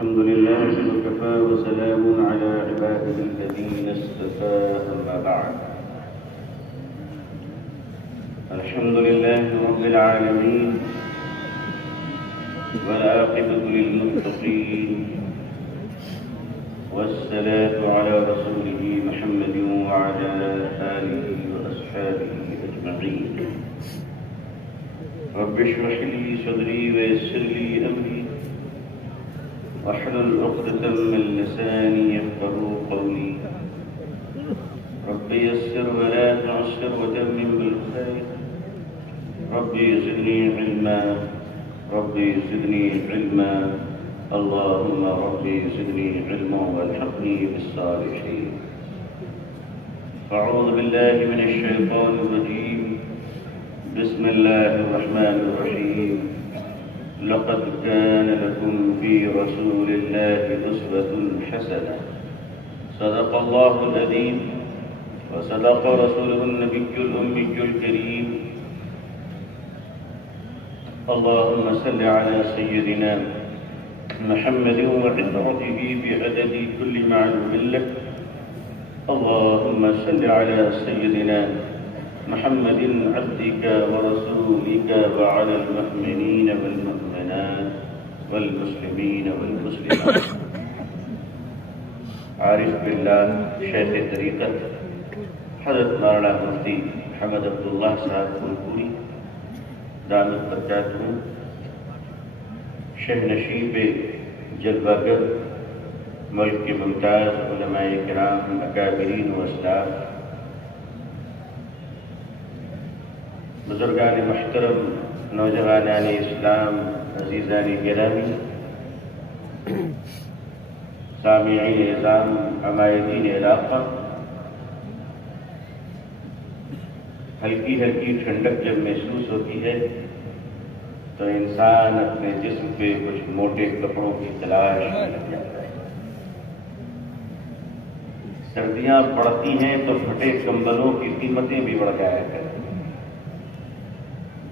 الحمد لله وكفى وسلام على عباده الذين اصطفى أما بعد. الحمد لله رب العالمين والعاقبة للمتقين والصلاة على رسوله محمد وعلى آله وأصحابه أجمعين. رب اشرح لي صدري ويسر لي أمري واحلل عقدة من لساني يفقهوا قولي. رب يسر ولا تعسر وتمم بالخير. ربي زدني علما ربي زدني علما اللهم ربي زدني علما والحقني بالصالحين. أعوذ بالله من الشيطان الرجيم. بسم الله الرحمن الرحيم. لقد كان لكم في رسول الله أسوة حسنة. صدق الله العظيم وصدق رسوله النبي الأمي الكريم. اللهم صل على سيدنا محمد وعطرته بعدد كل معلوم لك. اللهم صل على سيدنا محمد عبدك ورسولك وعلى المؤمنين والمؤمنات والمسلمين والمسلمات. عارف بالله شیخ طریقت حضرت مولانا مفتی محمد عبداللہ صاحب پھولپوری دامت برکاتہ شہ نشیب جلوہ گر ملک کے ممتاز علماء کرام اکابرین و اسلاف، بزرگان محترم، نوجوانان اسلام، عزیزان گرامی، سامعین نظام، عمائدین علاقہ، ہلکی ہلکی ٹھنڈک جب محسوس ہوتی ہے تو انسان اپنے جسم پہ کچھ موٹے کپڑوں کی تلاش میں لگ جاتا ہے. سردیاں پڑتی ہیں تو پھٹے کمبلوں کی قیمتیں بھی بڑھ جایا کرتی ہیں.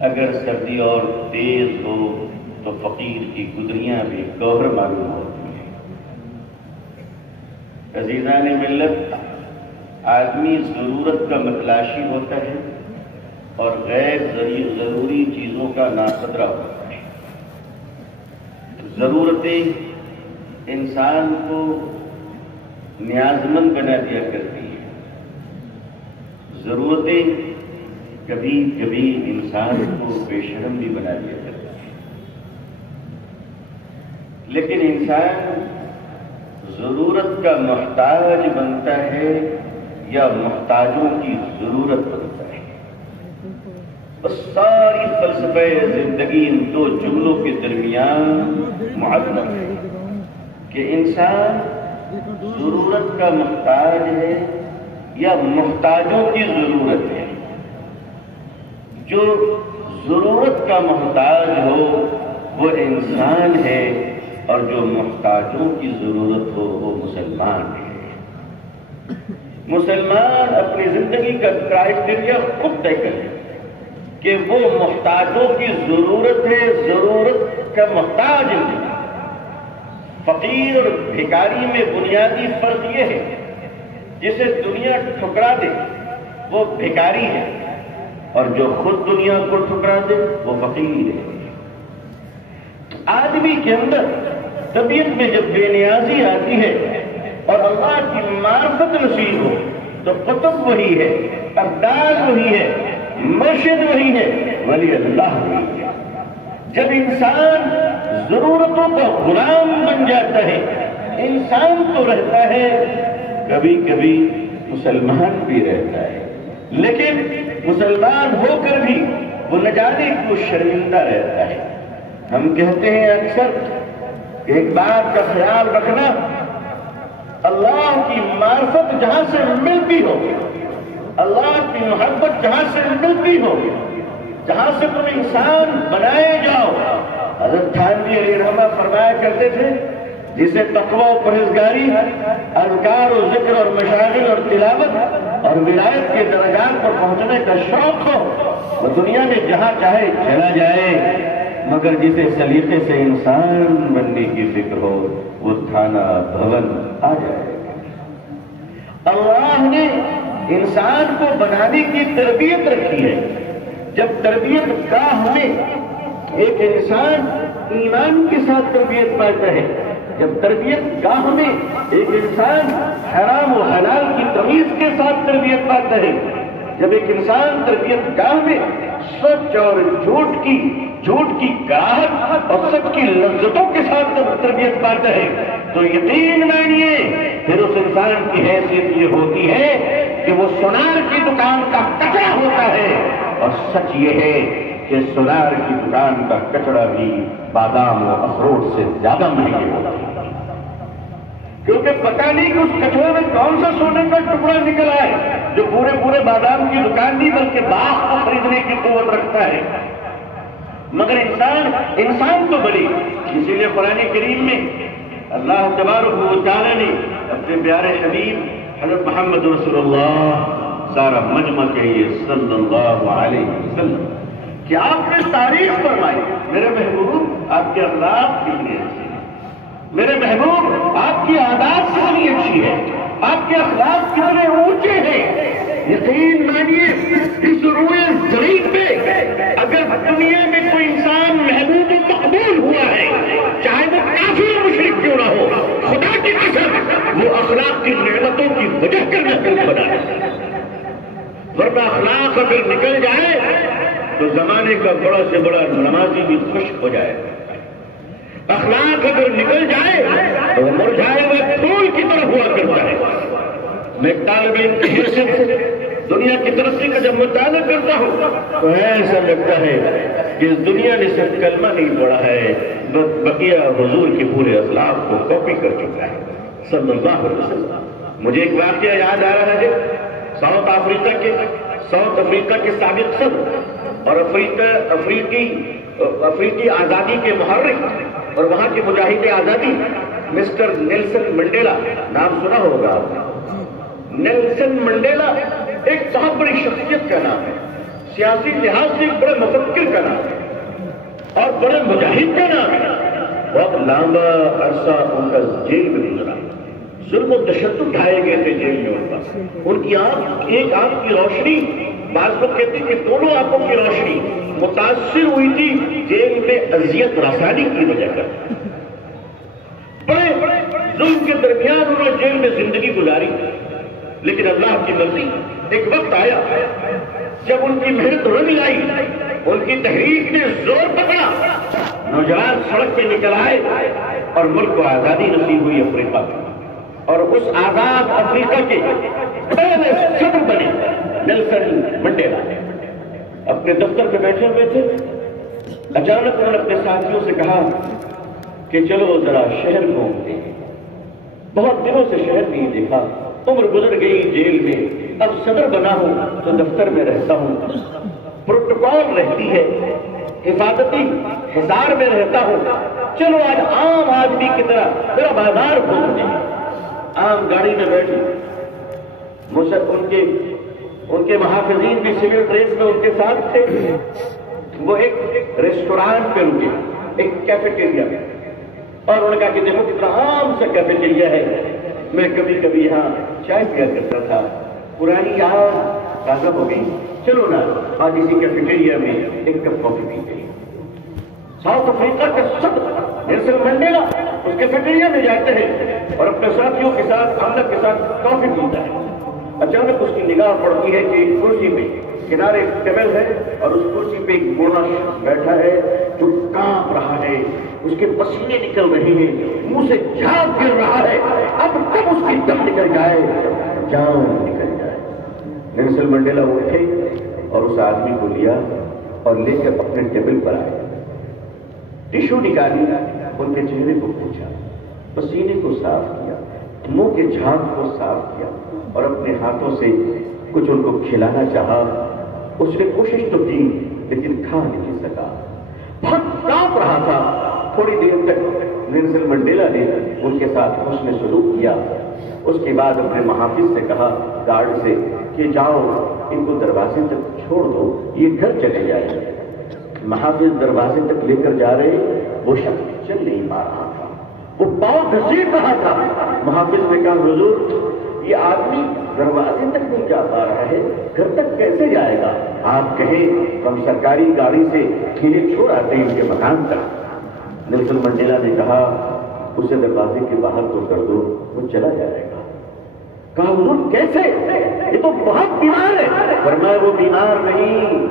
اگر سردی اور تیز ہو تو فقیر کی گدریاں بھی گوہر معلوم ہوتی ہیں. عزیزان ملت، آدمی ضرورت کا متلاشی ہوتا ہے اور غیر ضروری چیزوں کا ناقدرہ ہوتا ہے. ضرورتیں انسان کو نیازمند بنا دیا کرتی ہیں. ضرورتیں کبھی کبھی انسان کو بے شرم بھی بنا دیا کرتی ہیں. لیکن انسان ضرورت کا محتاج بنتا ہے یا محتاجوں کی ضرورت بنتا ہے؟ بس ساری فلسفہ زندگی ان دو جملوں کے درمیان معلق ہے کہ انسان ضرورت کا محتاج ہے یا محتاجوں کی ضرورت ہے. جو ضرورت کا محتاج ہو وہ انسان ہے اور جو محتاجوں کی ضرورت ہو وہ مسلمان ہے. مسلمان اپنی زندگی کا کرائٹیریا خود طے کرے کہ وہ محتاجوں کی ضرورت ہے، ضرورت کا محتاج نہیں. فقیر اور بھکاری میں بنیادی فرق یہ ہے، جسے دنیا ٹھکرا دے وہ بھکاری ہے اور جو خود دنیا کو ٹھکرا دے وہ فقیر ہے. آدمی کے اندر طبیعت میں جب بے نیازی آتی ہے اور اللہ کی معرفت نصیب ہو تو قطب وہی ہے، ابدال وہی ہے، مرشد وہی ہے، ولی اللہ وہی ہے. جب انسان ضرورتوں کا غلام بن جاتا ہے، انسان تو رہتا ہے، کبھی کبھی مسلمان بھی رہتا ہے، لیکن مسلمان ہو کر بھی وہ نہ جانے کو شرمندہ رہتا ہے. ہم کہتے ہیں اکثر کہ ایک بات کا خیال رکھنا، اللہ کی معرفت جہاں سے ملتی ہو، اللہ کی محبت جہاں سے ملتی ہو، جہاں سے تم انسان بنائے جاؤ. حضرت تھانوی علیہ رحمہ فرمایا کرتے تھے جسے تقوی و پرہیزگاری، اذکار و ذکر اور مشاغل اور تلاوت اور ولایت کے درجات پر پہنچنے کا شوق ہو، وہ دنیا میں جہاں چاہے چلا جائے مگر جسے سلیقے سے انسان بننے کی فکر ہو وہ تھانہ بھون آ جائے گا۔ اللہ نے انسان کو بنانے کی تربیت رکھی ہے۔ جب تربیت گاہ میں ایک انسان ایمان کے ساتھ تربیت پاتا ہے، جب تربیت گاہ میں ایک انسان حرام و حلال کی تمیز کے ساتھ تربیت پاتا ہے، جب ایک انسان تربیت گاہ میں سچ اور جھوٹ کی گاہٹ اور سچ کی لذتوں کے ساتھ تربیت پاتا ہے تو یقین مانیے پھر اس انسان کی حیثیت یہ ہوتی ہے کہ وہ سونار کی دکان کا کچرا ہوتا ہے، اور سچ یہ ہے کہ سونار کی دکان کا کچرا بھی بادام و اخروٹ سے زیادہ مہنگے ہوتا ہے، کیونکہ پتہ نہیں کہ اس کچرے میں کون سا سونے کا ٹکڑا نکل آئے جو پورے بادام کی دکان نہیں بلکہ باغ کو خریدنے کی قوت رکھتا ہے۔ مگر انسان تو بڑی، اسی لیے قرآن کریم میں اللہ تبارک و تعالی نے اپنے پیارے حبیب حضرت محمد رسول اللہ سارا مجمع کہیے صلی اللہ علیہ وسلم کہ آپ نے تعریف فرمائی، میرے محبوب آپ کے اخلاق کتنے اچھے ہیں، میرے محبوب آپ کی عادات کتنی اچھی ہے، آپ کے اخلاق کتنے اونچے ہیں۔ یقین مانیے اس روئے زمین پہ اگر دنیا میں کوئی انسان محبوب و مقبول ہوا ہے، چاہے وہ کافر مشرک کیوں نہ ہو، خدا کی قسم وہ اخلاق کی نعمتوں کی وجہ کر محبوب بنا ہے، ورنہ اخلاق اگر نکل جائے تو زمانے کا بڑا سے بڑا نمازی بھی خشک ہو جائے، اخلاق اگر نکل جائے تو وہ مرجھائے ہوئے پھول کی طرح ہوا کرتا ہے۔ میں طالب علم کی حیثیت سے دنیا کی ترقی کا جب مطالعہ کرتا ہوں تو ایسا لگتا ہے کہ اس دنیا نے صرف کلمہ نہیں پڑھا ہے، بقیہ حضور کے پورے اخلاق کو کاپی کر چکا ہے صلی اللہ علیہ وسلم۔ مجھے ایک واقعہ یاد آ رہا ہے، ساؤتھ افریقہ کے سابق صدر اور افریقی آزادی کے محرک اور وہاں کے مجاہد آزادی مسٹر نیلسن منڈیلا، نام سنا ہوگا آپ نے۔ نیلسن منڈیلا ایک بہت بڑی شخصیت کا نام ہے، سیاسی لحاظ سے ایک بڑے مفکر کا نام ہے اور بڑے مجاہد کا نام ہے۔ بہت لمبا عرصہ ان کا جیل میں گزرا، ظلم و تشدد ڈھائے گئے تھے جیل میں ان پر۔ ان کی ایک آنکھ کی روشنی، بعض لوگ کہتے ہیں کہ دونوں آنکھوں کی روشنی متاثر ہوئی تھی جیل میں اذیت رسانی کی وجہ کر۔ بڑے ظلم کے درمیان انہوں نے جیل میں زندگی گزاری، لیکن اللہ کی مرضی ایک وقت آیا جب ان کی محنت رنگ لائی، ان کی تحریک نے زور پکڑا، نوجوان سڑک پہ نکل آئے اور ملک کو آزادی نصیب ہوئی افریقہ کی، اور اس آزاد افریقہ کے پہلے صدر بنے نیلسن منڈیلا۔ اپنے دفتر پہ بیٹھے ہوئے تھے، اچانک انہوں نے اپنے ساتھیوں سے کہا کہ چلو ذرا شہر گھومتے ہیں، بہت دنوں سے شہر نہیں دیکھا، عمر گزر گئی جیل میں، اب صدر بنا ہوں تو دفتر میں رہتا ہوں، پروٹوکول رہتی ہے، حفاظتی حصار میں رہتا ہوں، چلو آج عام آدمی کی طرح ذرا بازار گھومتے ہیں۔ عام گاڑی میں بیٹھے، ان کے محافظین بھی سول ڈریس میں ان کے ساتھ تھے، وہ ایک ریسٹورانٹ پہ رکے، ایک کیفیٹیریا میں، اور انہوں نے کہا کہ دیکھو کتنا عام سا کیفیٹیریا ہے، میں کبھی کبھی یہاں چائے پیا کرتا تھا، پرانی یاد تازہ ہو گئی، چلو نا آج اسی کیفیٹیریا میں ایک کپ کافی پیتے ہیں۔ ساؤتھ افریقہ کا صدر نیلسن منڈیلا اس کیفیٹیریا میں جاتے ہیں اور اپنے ساتھیوں کے ساتھ آملہ کے ساتھ کافی پیتا ہے۔ اچانک اس کی نگاہ پڑتی ہے کہ ایک کرسی پہ کنارے ایک ٹیبل ہے اور اس کرسی پہ ایک بوڑھا شخص بیٹھا ہے جو کانپ رہا ہے، اس کے پسینے نکل رہے ہیں، منہ سے جھاگ گر رہا ہے، اب تب اس کی دم نکل جائے، جان نکل جائے۔ نیلسن منڈیلا اٹھے اور اس آدمی کو لیا اور لے کر اپنے ٹیبل پر آئے، ٹشو نکالی، ان کے چہرے کو پوچھا، پسینے کو صاف کیا، منہ کے جھاگ کو صاف کیا اور اپنے ہاتھوں سے کچھ ان کو کھلانا چاہا۔ اس نے کوشش تو کی لیکن کھا نہیں سکا، بہت کانپ رہا تھا۔ تھوڑی دیر تک نیلسن منڈیلا نے ان کے ساتھ حسن سلوک کیا، اس کے بعد اپنے محافظ سے کہا، گارڈ سے، کہ جاؤ ان کو دروازے تک چھوڑ دو، یہ گھر چلے جائیں۔ محافظ دروازے تک لے کر جا رہے، وہ شخص چل نہیں پا رہا تھا، وہ پاؤں گھسیٹ رہا تھا۔ محافظ نے کہا حضور یہ آدمی دروازے تک نہیں جا پا رہا ہے، گھر تک کیسے جائے گا؟ آپ کہیں ہم سرکاری گاڑی سے کھیلے چھوڑ آتے ہیں ان کے مکان تک۔ نیلسن منڈیلا نے کہا اسے دروازے کے باہر تو کر دو، وہ چلا جائے گا۔ کہا حضور کیسے؟ یہ تو بہت بیمار ہے۔ فرمایا وہ بیمار نہیں،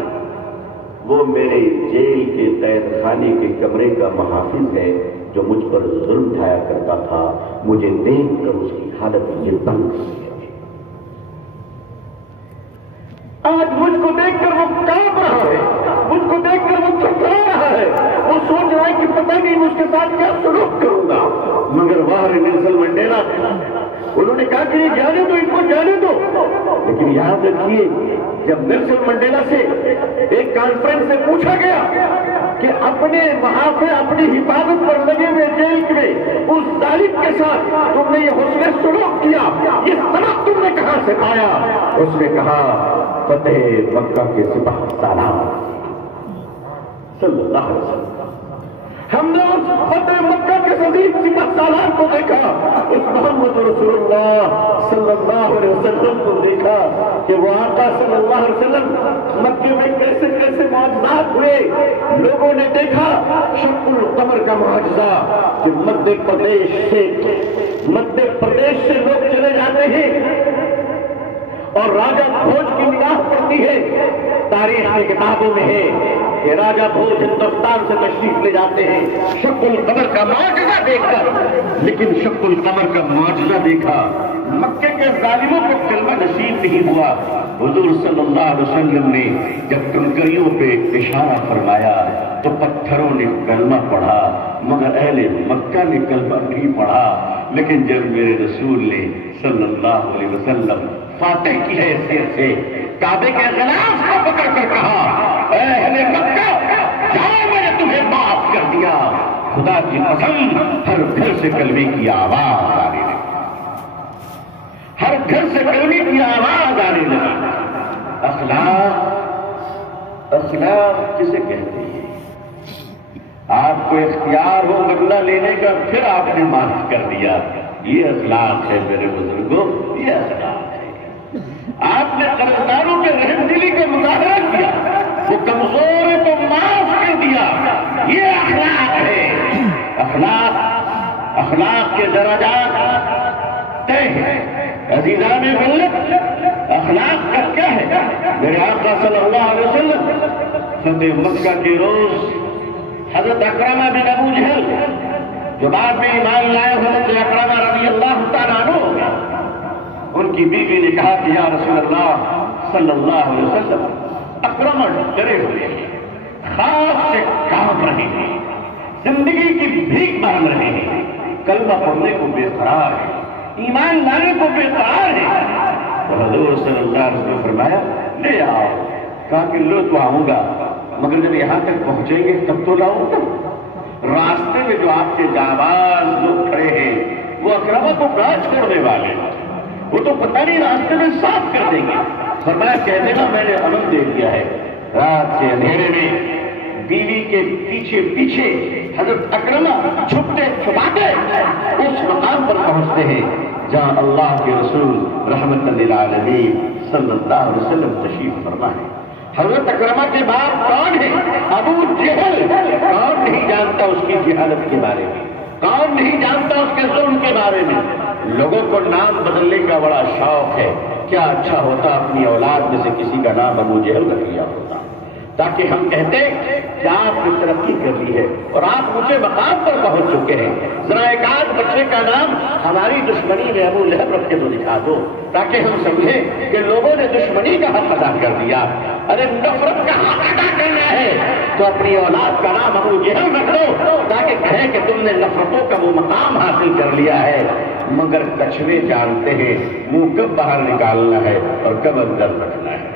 وہ میرے جیل کے قید خانے کے کمرے کا محافظ ہے جو مجھ پر ظلم ڈھایا کرتا تھا، مجھے دیکھ کر اس کی حالت یہ بن گئی ہے۔ آج مجھ کو دیکھ کر وہ کانپ رہا ہے، مجھ کو دیکھ کر وہ تھرا رہا ہے، وہ سوچ رہا ہے کہ پتہ نہیں مجھ کے ساتھ کیا سلوک کروں گا۔ مگر وہاں نیلسن منڈیلا انہوں نے کہا کہ یہ جانے دو، ان کو جانے دو۔ لیکن یاد رکھیے جب نیلسن منڈیلا سے ایک کانفرنس میں پوچھا گیا کہ اپنے محافظ اپنی حفاظت پر لگے ہوئے جیل میں اس ظالم کے ساتھ تم نے یہ حسن سلوک کیا، یہ سبق تم نے کہاں سے پایا؟ اس نے کہا فتح مکہ کے سپاہ سالار صلی اللہ علیہ وسلم۔ ہم نے اس فتح مکہ کے عظیم سپاہ سالار کو دیکھا، اس محمد رسول اللہ صلی اللہ علیہ وسلم کو دیکھا کہ وہ آقا صلی اللہ علیہ وسلم مکے میں کیسے کیسے معجزات ہوئے۔ لوگوں نے دیکھا شق القمر کا معجزہ کہ مدھیہ پردیش سے لوگ چلے جاتے ہیں اور راجہ بھوج کی نگاہ پڑتی ہے، تاریخ کی کتابوں میں ہے کہ راجہ بھوج ہندوستان سے تشریف لے جاتے ہیں شق القمر کا معجزہ دیکھ کر۔ لیکن شق القمر کا معجزہ دیکھا، مکے کے ظالموں کو کلمہ نصیب نہیں ہوا۔ حضور صلی اللہ علیہ وسلم نے جب کنکریوں پہ اشارہ فرمایا تو پتھروں نے کلمہ پڑھا، مگر اہل مکہ نے کلمہ نہیں پڑھا۔ لیکن جب میرے رسول نے صلی اللہ علیہ وسلم فاتح کی حیثیت سے کعبے کے غلاف کو پکڑ کر کہا اے اہل مکہ جاؤ، میں نے تمہیں معاف کر دیا، خدا کی قسم ہر گھر سے کلمے کی آواز آنے لگی، ہر گھر سے کلمے کی آواز آنے لگی۔ اخلاق کسے کہتے ہیں؟ آپ کو اختیار ہو بدلہ لینے کا، پھر آپ نے معاف کر دیا، یہ اخلاق ہے میرے بزرگوں، یہ اخلاق ہے۔ آپ نے قرضداروں کے رحم دلی کا مظاہرہ کیا، وہ کمزور ہے تو معاف کر دیا، یہ اخلاق ہے۔ اخلاق کے درجات طے ہیں۔ عزیزان ملت، اخلاق کا کیا ہے؟ میرے آقا صلی اللہ علیہ وسلم فتح مکہ کے روز حضرت اکرمہ بن ابو جہل جو بعد میں ایمان لائے حضرت اکرمہ رضی اللہ تعالیٰ عنہ، ان کی بیوی نے کہا کہ یا رسول اللہ صلی اللہ علیہ وسلم اکرمہ ڈرے ہوئے ہیں، خوف سے کانپ رہے ہیں، زندگی کی بھیک مانگ رہے ہیں، کلمہ پڑھنے کو بے قرار ہے، ایمان لانے کو بے قرار ہے۔ تو حضور صلی اللہ علیہ وسلم نے فرمایا لے آؤ۔ کہا کہ لو تو آؤں گا، مگر جب یہاں تک پہنچیں گے تب تو لاؤں گا۔ راستے میں جو آپ کے جانباز لوگ کھڑے ہیں وہ اکرمہ کو کہاں چھوڑنے والے ہیں، وہ تو پتہ نہیں راستے میں صاف کر دیں گے۔ فرمایا کہہ دینا میں نے امن دے دیا ہے۔ رات کے اندھیرے میں بیوی کے پیچھے پیچھے حضرت اکرمہ چھپتے چھپاتے اس مقام پر پہنچتے ہیں جہاں اللہ کے رسول رحمت للعالمین صلی اللہ علیہ وسلم تشریف فرما ہے۔ حضرت اکرمہ کے باپ کون ہے؟ ابو جہل۔ کون نہیں جانتا اس کی جہالت کے بارے میں، کون نہیں جانتا اس کے ظلم کے بارے میں۔ لوگوں کو نام بدلنے کا بڑا شوق ہے، کیا اچھا ہوتا اپنی اولاد میں سے کسی کا نام ابو جہل رکھ لیا ہوتا، تاکہ ہم کہتے کہ آپ نے ترقی کر لی ہے اور آپ اونچے مقام پر پہنچ چکے ہیں، ذرا ایک آدھ بچے کا نام ہماری دشمنی میں ابو لہب رکھ کے تو دکھا دو، تاکہ ہم سمجھیں کہ لوگوں نے دشمنی کا حق ادا کر دیا۔ ارے نفرت کا حق ادا کرنا ہے تو اپنی اولاد کا نام ابو جہل رکھ دو، تاکہ کہیں کہ تم نے نفرتوں کا وہ مقام حاصل کر لیا ہے۔ مگر کچھوے جانتے ہیں منہ کب باہر نکالنا ہے اور کب اندر رکھنا ہے۔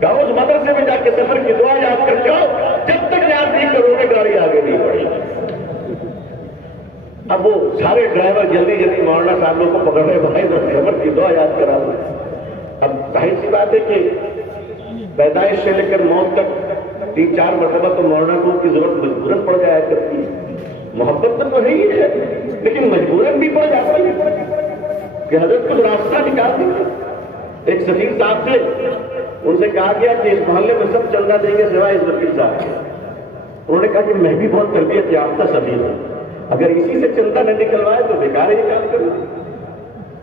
کہا اس مدرسے میں جا کے سفر کی دعا یاد کر جاؤ، جب تک یاد نہیں کرو گے گاڑی آگے نہیں بڑھے گی۔ اب وہ سارے ڈرائیور جلدی جلدی مولانا صاحب کو پکڑ رہے، بھائی سفر کی دعا یاد کرا دو۔ اب ظاہر سی بات ہے کہ پیدائش سے لے کر موت تک 3-4 مرتبہ تو مولانا کو کی ضرورت مجبوراً پڑ جایا کرتی ہے۔ محبت تو نہیں ہے لیکن مجبوراً بھی پڑ جاتا ہے کہ حضرت کچھ راستہ نکال دیں۔ ایک سفیر صاحب تھے، ان سے کہا گیا کہ اس محلے میں سب چندہ دیں گے سوائے اس وکیل صاحب کے۔ انہوں نے کہا کہ میں بھی بہت تربیت یافتہ سفیر ہوں، اگر اسی سے چندہ نہ نکلوائے تو بیکار ہی کام کروں۔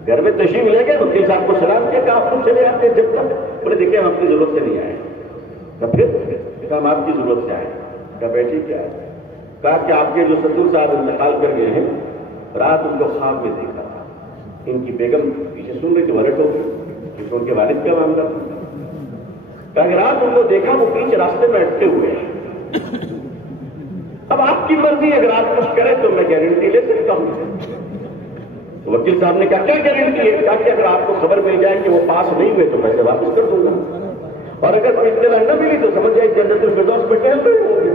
گھر میں تشریف لے گئے، وکیل صاحب کو سلام کیا کہ آپ خود چلے آتے جب تک؟ بولے دیکھیں ہم اپنی ضرورت سے نہیں آئے۔ تو پھر ہم آپ کی ضرورت سے آئے۔ کہا بیٹھی کیا ہے؟ کہا کہ آپ کے جو ستور صاحب انتقال کر گئے ہیں، رات ان کو خواب میں دیکھا تھا، ان کی بیگم پیچھے سن رہی تو ورٹ ہو گئی کہ ان کے والد کا معاملہ تھا۔ کہا کہ رات ان کو دیکھا وہ پیچھے راستے میں اٹکے ہوئے ہیں، اب آپ کی مرضی اگر آپ کچھ کریں تو میں گارنٹی لے سکتا ہوں۔ تو وکیل صاحب نے کہا کیا گارنٹی ہے؟ کہا کہ اگر آپ کو خبر مل جائے کہ وہ پاس نہیں ہوئے تو پیسے واپس کر دوں گا، اور اگر کوئی اطلاع نہ ملی تو سمجھ جائے جنت الفردوس میں ٹہل رہے ہوں گے۔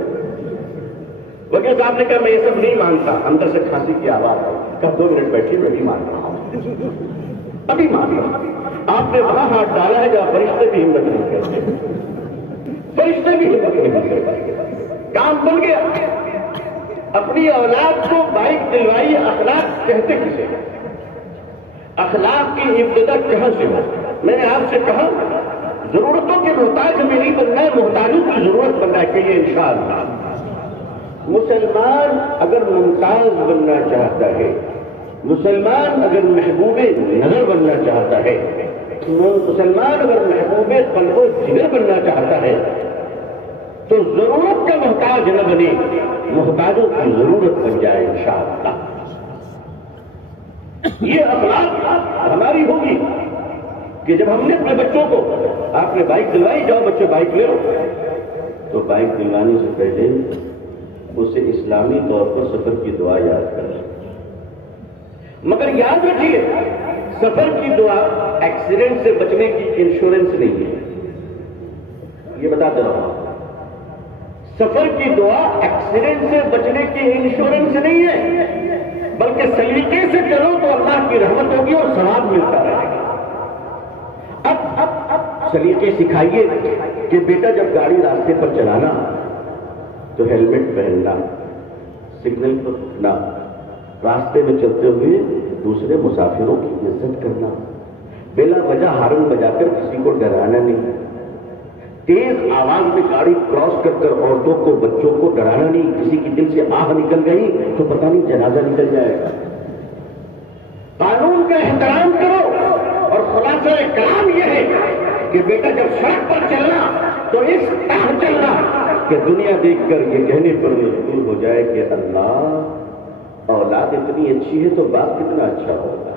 وکیل صاحب نے کہا میں یہ سب نہیں مانتا، اندر سے کھانسی کی آواز آئی۔ کہا 2 منٹ بیٹھیے، میں نہیں مان رہا ہوں، ابھی مان رہا ہوں۔ آپ نے وہاں ہاتھ ڈالا ہے جہاں فرشتے بھی ہمت نہیں کرتے، فرشتے بھی ہمت نہیں کرتے۔ کام بن گیا۔ اپنی اولاد کو بائک دلوائی، اخلاق کہتے کسے؟ اخلاق کی ابتدا کہاں سے ہو؟ میں نے آپ سے کہا ضرورتوں کے محتاج ہمیں نہیں بننا ہے، محتاجوں کی ضرورت بننا ہے کہ یہ انشاءاللہ مسلمان اگر ممتاز بننا چاہتا ہے، مسلمان اگر محبوب نظر بننا چاہتا ہے، مسلمان اگر محبوب قلب و جگر بننا چاہتا ہے تو ضرورت کا محتاج نہ بنے، محتاجوں کی ضرورت بن جائے انشاءاللہ۔ یہ اخلاق ہماری ہوگی کہ جب ہم نے اپنے بچوں کو، آپ نے بائک دلوائی، جاؤ بچے بائک لے لو، تو بائک دلوانے سے پہلے اسے اسلامی طور پر سفر کی دعا یاد کر لیں۔ مگر یاد رکھیے سفر کی دعا ایکسیڈنٹ سے بچنے کی انشورنس نہیں ہے، یہ بتا دے رہا ہوں۔ سفر کی دعا ایکسیڈنٹ سے بچنے کی انشورنس نہیں ہے، بلکہ سلیقے سے چلو تو اللہ کی رحمت ہوگی اور ثواب ملتا رہے گا۔ اب سلیقے سکھائیے کہ بیٹا جب گاڑی راستے پر چلانا تو ہیلمٹ پہننا، سگنل پر رکنا، راستے میں چلتے ہوئے دوسرے مسافروں کی عزت کرنا، بلا وجہ ہارن بجا کر کسی کو ڈرانا نہیں، تیز آواز میں گاڑی کراس کر کر عورتوں کو بچوں کو ڈرانا نہیں، کسی کی دل سے آہ نکل گئی تو پتہ نہیں جنازہ نکل جائے گا۔ قانون کا احترام کرو، اور خلاصہ کلام یہ ہے کہ بیٹا جب سڑک پر چلنا تو اس طرح چلنا کہ دنیا دیکھ کر یہ کہنے پر مجبور ہو جائے کہ اللہ اولاد اتنی اچھی ہے تو باپ کتنا اچھا ہوگا،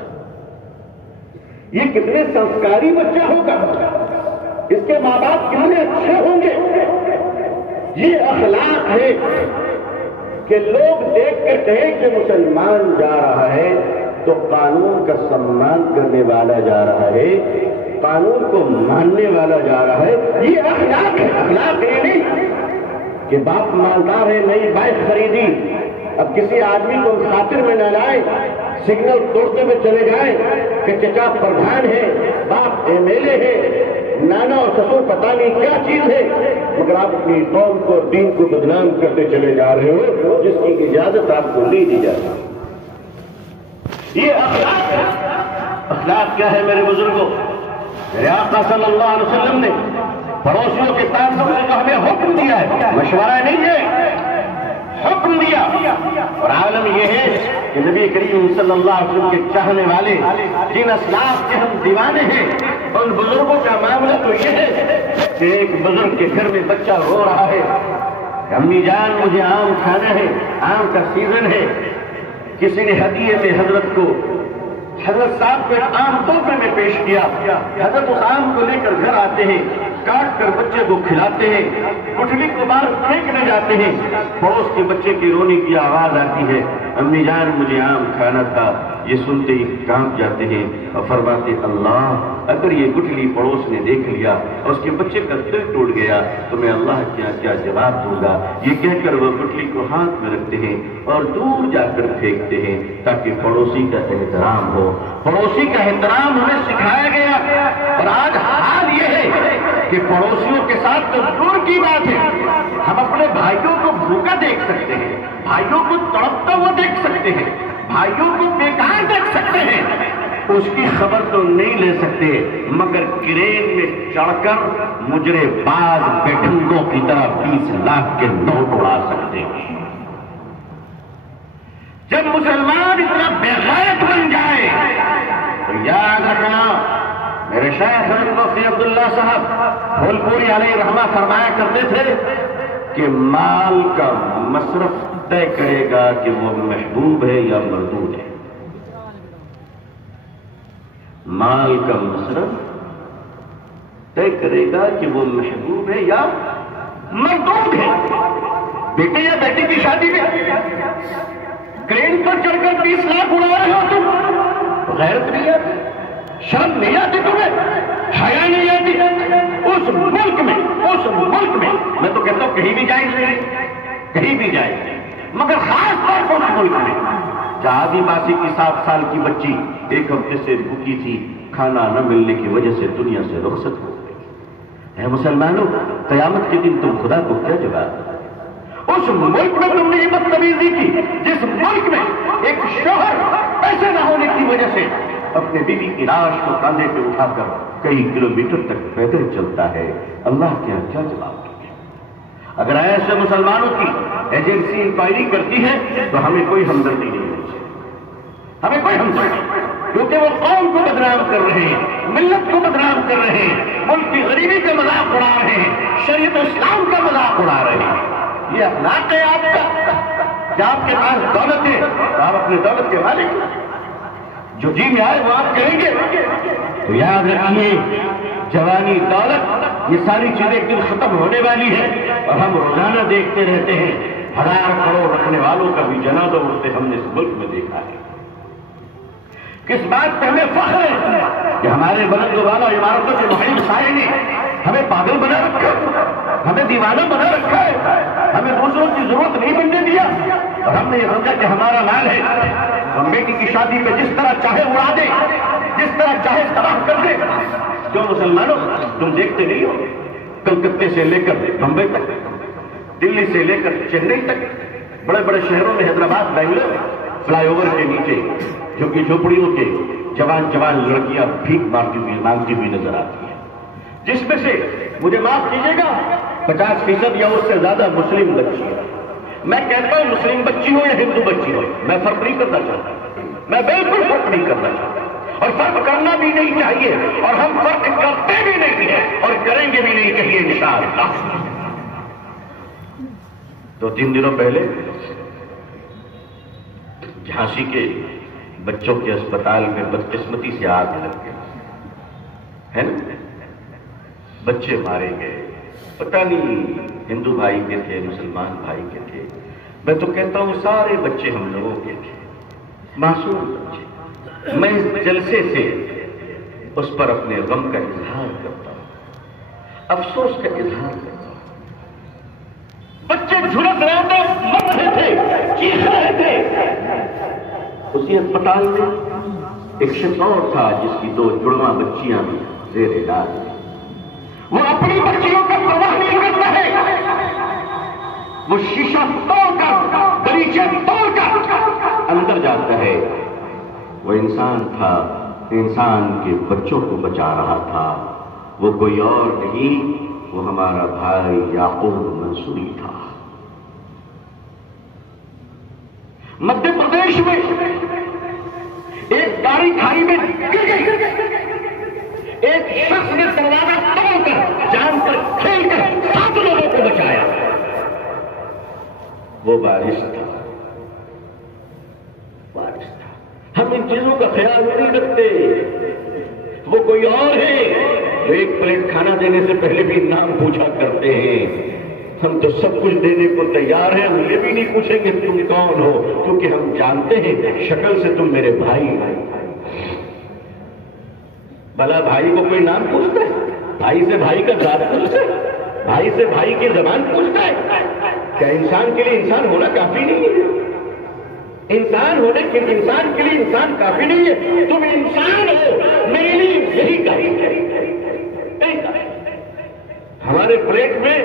یہ کتنے سنسکاری بچہ ہوگا، اس کے ماں باپ کتنے اچھے ہوں گے۔ یہ اخلاق ہے کہ لوگ دیکھ کر کہیں کہ مسلمان جا رہا ہے تو قانون کا سمان کرنے والا جا رہا ہے، قانون کو ماننے والا جا رہا ہے۔ یہ اخلاق ہے، اخلاق یہ نہیں کہ باپ مالدار ہے نئی بائک خریدی، اب کسی آدمی کو خاطر میں نہ لائے، سگنل توڑتے ہوئے چلے جائیں کہ چچا پردھان ہے، باپ ایم ایل اے ہے، نانا اور سسر پتہ نہیں کیا چیز ہے، مگر آپ اپنی قوم کو دین کو بدنام کرتے چلے جا رہے ہو جس کی اجازت آپ کو نہیں دی جاتی۔ یہ اخلاق ہے۔ اخلاق کیا ہے میرے بزرگوں؟ میرے آقا صلی اللہ علیہ وسلم نے پڑوسیوں کے تعلق سے ہمیں حکم دیا ہے، مشورہ نہیں ہے، حکم دیا۔ اور عالم یہ ہے کہ نبی کریم صلی اللہ علیہ وسلم کے چاہنے والے جن اسلاف کے ہم دیوانے ہیں ان بزرگوں کا معاملہ تو یہ ہے کہ ایک بزرگ کے گھر میں بچہ رو رہا ہے، امی جان مجھے آم کھانا ہے، آم کا سیزن ہے، کسی نے ہدیے میں حضرت کو، حضرت صاحب کو آم تحفے میں پیش کیا، حضرت اس آم کو لے کر گھر آتے ہیں، کاٹ کر بچے کو کھلاتے ہیں، گٹھلی کو باہر پھینکنے جاتے ہیں، پڑوس کے بچے کی رونے کی آواز آتی ہے، امی جان مجھے آم کھانا تھا، یہ سنتے ہی کانپ جاتے ہیں اور فرماتے اللہ اگر یہ گٹھلی پڑوس نے دیکھ لیا اور اس کے بچے کا دل ٹوٹ گیا تو میں اللہ کیا جواب دوں گا. یہ کہہ کر وہ گٹھلی کو ہاتھ میں رکھتے ہیں اور دور جا کر پھینکتے ہیں تاکہ پڑوسی کا احترام ہو. پڑوسی کا احترام ہمیں سکھایا گیا اور آج حال یہ ہے کہ پڑوسیوں کے ساتھ تو دور کی بات ہے ہم اپنے بھائیوں کو بھوکا دیکھ سکتے ہیں, بھائیوں کو تڑپتا ہوا دیکھ سکتے ہیں, بھائیوں کو بیکار دیکھ سکتے ہیں, اس کی خبر تو نہیں لے سکتے مگر کرین میں چڑھ کر مجرے باز بیٹھنگوں کی طرح 20 لاکھ کے نوٹ اڑا سکتے ہیں. جب مسلمان اتنا بے غیرت بن جائے تو یاد رکھنا میرے شیخ مفتی عبداللہ صاحب پھولپوری علیہ رحمہ فرمایا کرتے تھے کہ مال کا مصرف طے کرے گا کہ وہ محبوب ہے یا مردود ہے. مال کا مصرف طے کرے گا کہ وہ محبوب ہے یا مردود ہے. بیٹے یا بیٹی کی شادی میں کرین پر چڑھ کر 20 لاکھ اڑا رہے ہو تم, غیرت نہیں آتی, شرم نہیں آتی تمہیں, حیا نہیں آتی. اس ملک میں تو کہتا ہوں کہیں بھی جائز نہیں, کہیں بھی جائز, مگر خاص طور پر اس ملک میں جہاں آدیواسی کی 7 سال کی بچی 1 ہفتے سے بھوکی تھی, کھانا نہ ملنے کی وجہ سے دنیا سے رخصت ہو گئی. اے مسلمانوں, قیامت کے دن تم خدا کو کیا جواب دو؟ اس ملک میں تم نے یہ بدتمیزی کی جس ملک میں ایک شوہر پیسے نہ ہونے کی وجہ سے اپنے بیوی کی لاش کو کاندھے پہ اٹھا کر کئی کلومیٹر تک پیدل چلتا ہے. اللہ کیا جواب دے؟ اگر ایسے مسلمانوں کی ایجنسی انکوائری کرتی ہے تو ہمیں کوئی ہمدردی نہیں ہوتی, ہمیں کوئی ہمدردی, کیونکہ وہ قوم کو بدنام کر رہے ہیں, ملت کو بدنام کر رہے ہیں, ملک کی غریبی کا مذاق اڑا رہے ہیں, شریعت اسلام کا مذاق اڑا رہے ہیں. یہ اخلاق ہے آپ کا کہ آپ کے پاس دولت ہے تو آپ اپنے دولت کے مالک ہیں, جو جی میں آئے وہ آپ کہیں گے. تو یاد رکھیے جوانی, دولت, یہ ساری چیزیں ایک دن ختم ہونے والی ہے اور ہم روزانہ دیکھتے رہتے ہیں 1000 کروڑ رکھنے والوں کا بھی جنازہ اٹھتے ہم نے اس ملک میں دیکھا ہے. کس بات پہ ہمیں فخر ہے کہ ہمارے بلند والا عمارتوں کے محل سائے نے ہمیں پاگل بنا رکھا ہے, ہمیں دیوانہ بنا رکھا ہے, ہمیں دوسروں کی ضرورت نہیں بننے دیا اور ہم نے یہ سمجھا کہ ہمارا مال ہے, ہم بیٹی کی شادی میں جس طرح چاہے اڑا دے, جس طرح چاہے تباہ کر دے. جو مسلمانوں تم دیکھتے نہیں ہو کلکتے سے لے کر بمبئی تک, دلی سے لے کر چنئی تک, بڑے بڑے شہروں میں حیدرآباد, بنگلور, فلائی اوور کے نیچے جھگی جھوپڑیوں کے جوان لڑکیاں بھیک مانگتی ہوئی نظر آتی ہیں, جس میں سے مجھے معاف کیجیے گا 50% یا اس سے زیادہ مسلم بچی ہے. میں کہتا ہوں مسلم بچی ہو یا ہندو بچی ہو, میں فرق نہیں کرنا چاہتا, میں بالکل فرق نہیں کرنا چاہتا اور فرق کرنا بھی نہیں چاہیے اور ہم فرق کرتے بھی نہیں ہیں اور کریں گے بھی نہیں کہیں انشاءاللہ. 2-3 دنوں پہلے جھانسی کے بچوں کے اسپتال میں بدقسمتی سے آگ لگ گئی ہے نا, بچے مارے گئے, پتہ نہیں ہندو بھائی کے تھے مسلمان بھائی کے تھے. میں تو کہتا ہوں سارے بچے ہم لوگوں کے تھے, معصوم بچے. میں اس جلسے سے اس پر اپنے غم کا اظہار کرتا ہوں, افسوس کا اظہار کرتا ہوں. بچے جھلس رہے تھے, مر رہے تھے, چیخ رہے تھے. اسی اسپتال میں ایک شخص اور تھا جس کی 2 جڑواں بچیاں زیر علاج. وہ اپنی بچیوں کا پرواہ نہیں کرتا ہے, وہ شیشہ توڑ کر, دریچے توڑ کر اندر جاتا ہے. وہ انسان تھا, انسان کے بچوں کو بچا رہا تھا. وہ کوئی اور نہیں, وہ ہمارا بھائی یعقوب منصوری تھا. مدھیہ پردیش میں ایک گاڑی کھائی میں گر گئی, ایک شخص نے دروازہ توڑ کر جان پر کھیل کر 7 لوگوں کو بچایا. وہ بارش تھا, بارش تھا. ہم ان چیزوں کا خیال نہیں رکھتے. وہ کوئی اور ہے جو 1 پلیٹ کھانا دینے سے پہلے بھی نام پوچھا کرتے ہیں. ہم تو سب کچھ دینے کو تیار ہیں، ہم یہ بھی نہیں پوچھیں گے تم کون ہو، کیونکہ ہم جانتے ہیں شکل سے تم میرے بھائی ہو۔ بھلا بھائی کو کوئی نام پوچھتا ہے؟ بھائی سے بھائی کا ذات پوچھتا ہے؟ بھائی سے بھائی کی زبان پوچھتا ہے؟ کیا انسان کے لیے انسان ہونا کافی نہیں ہے؟ انسان ہونے کے انسان کے لیے انسان کافی نہیں ہے؟ تم انسان ہو، میرے لیے یہی کافی ہے۔ ہمارے پلیٹ میں،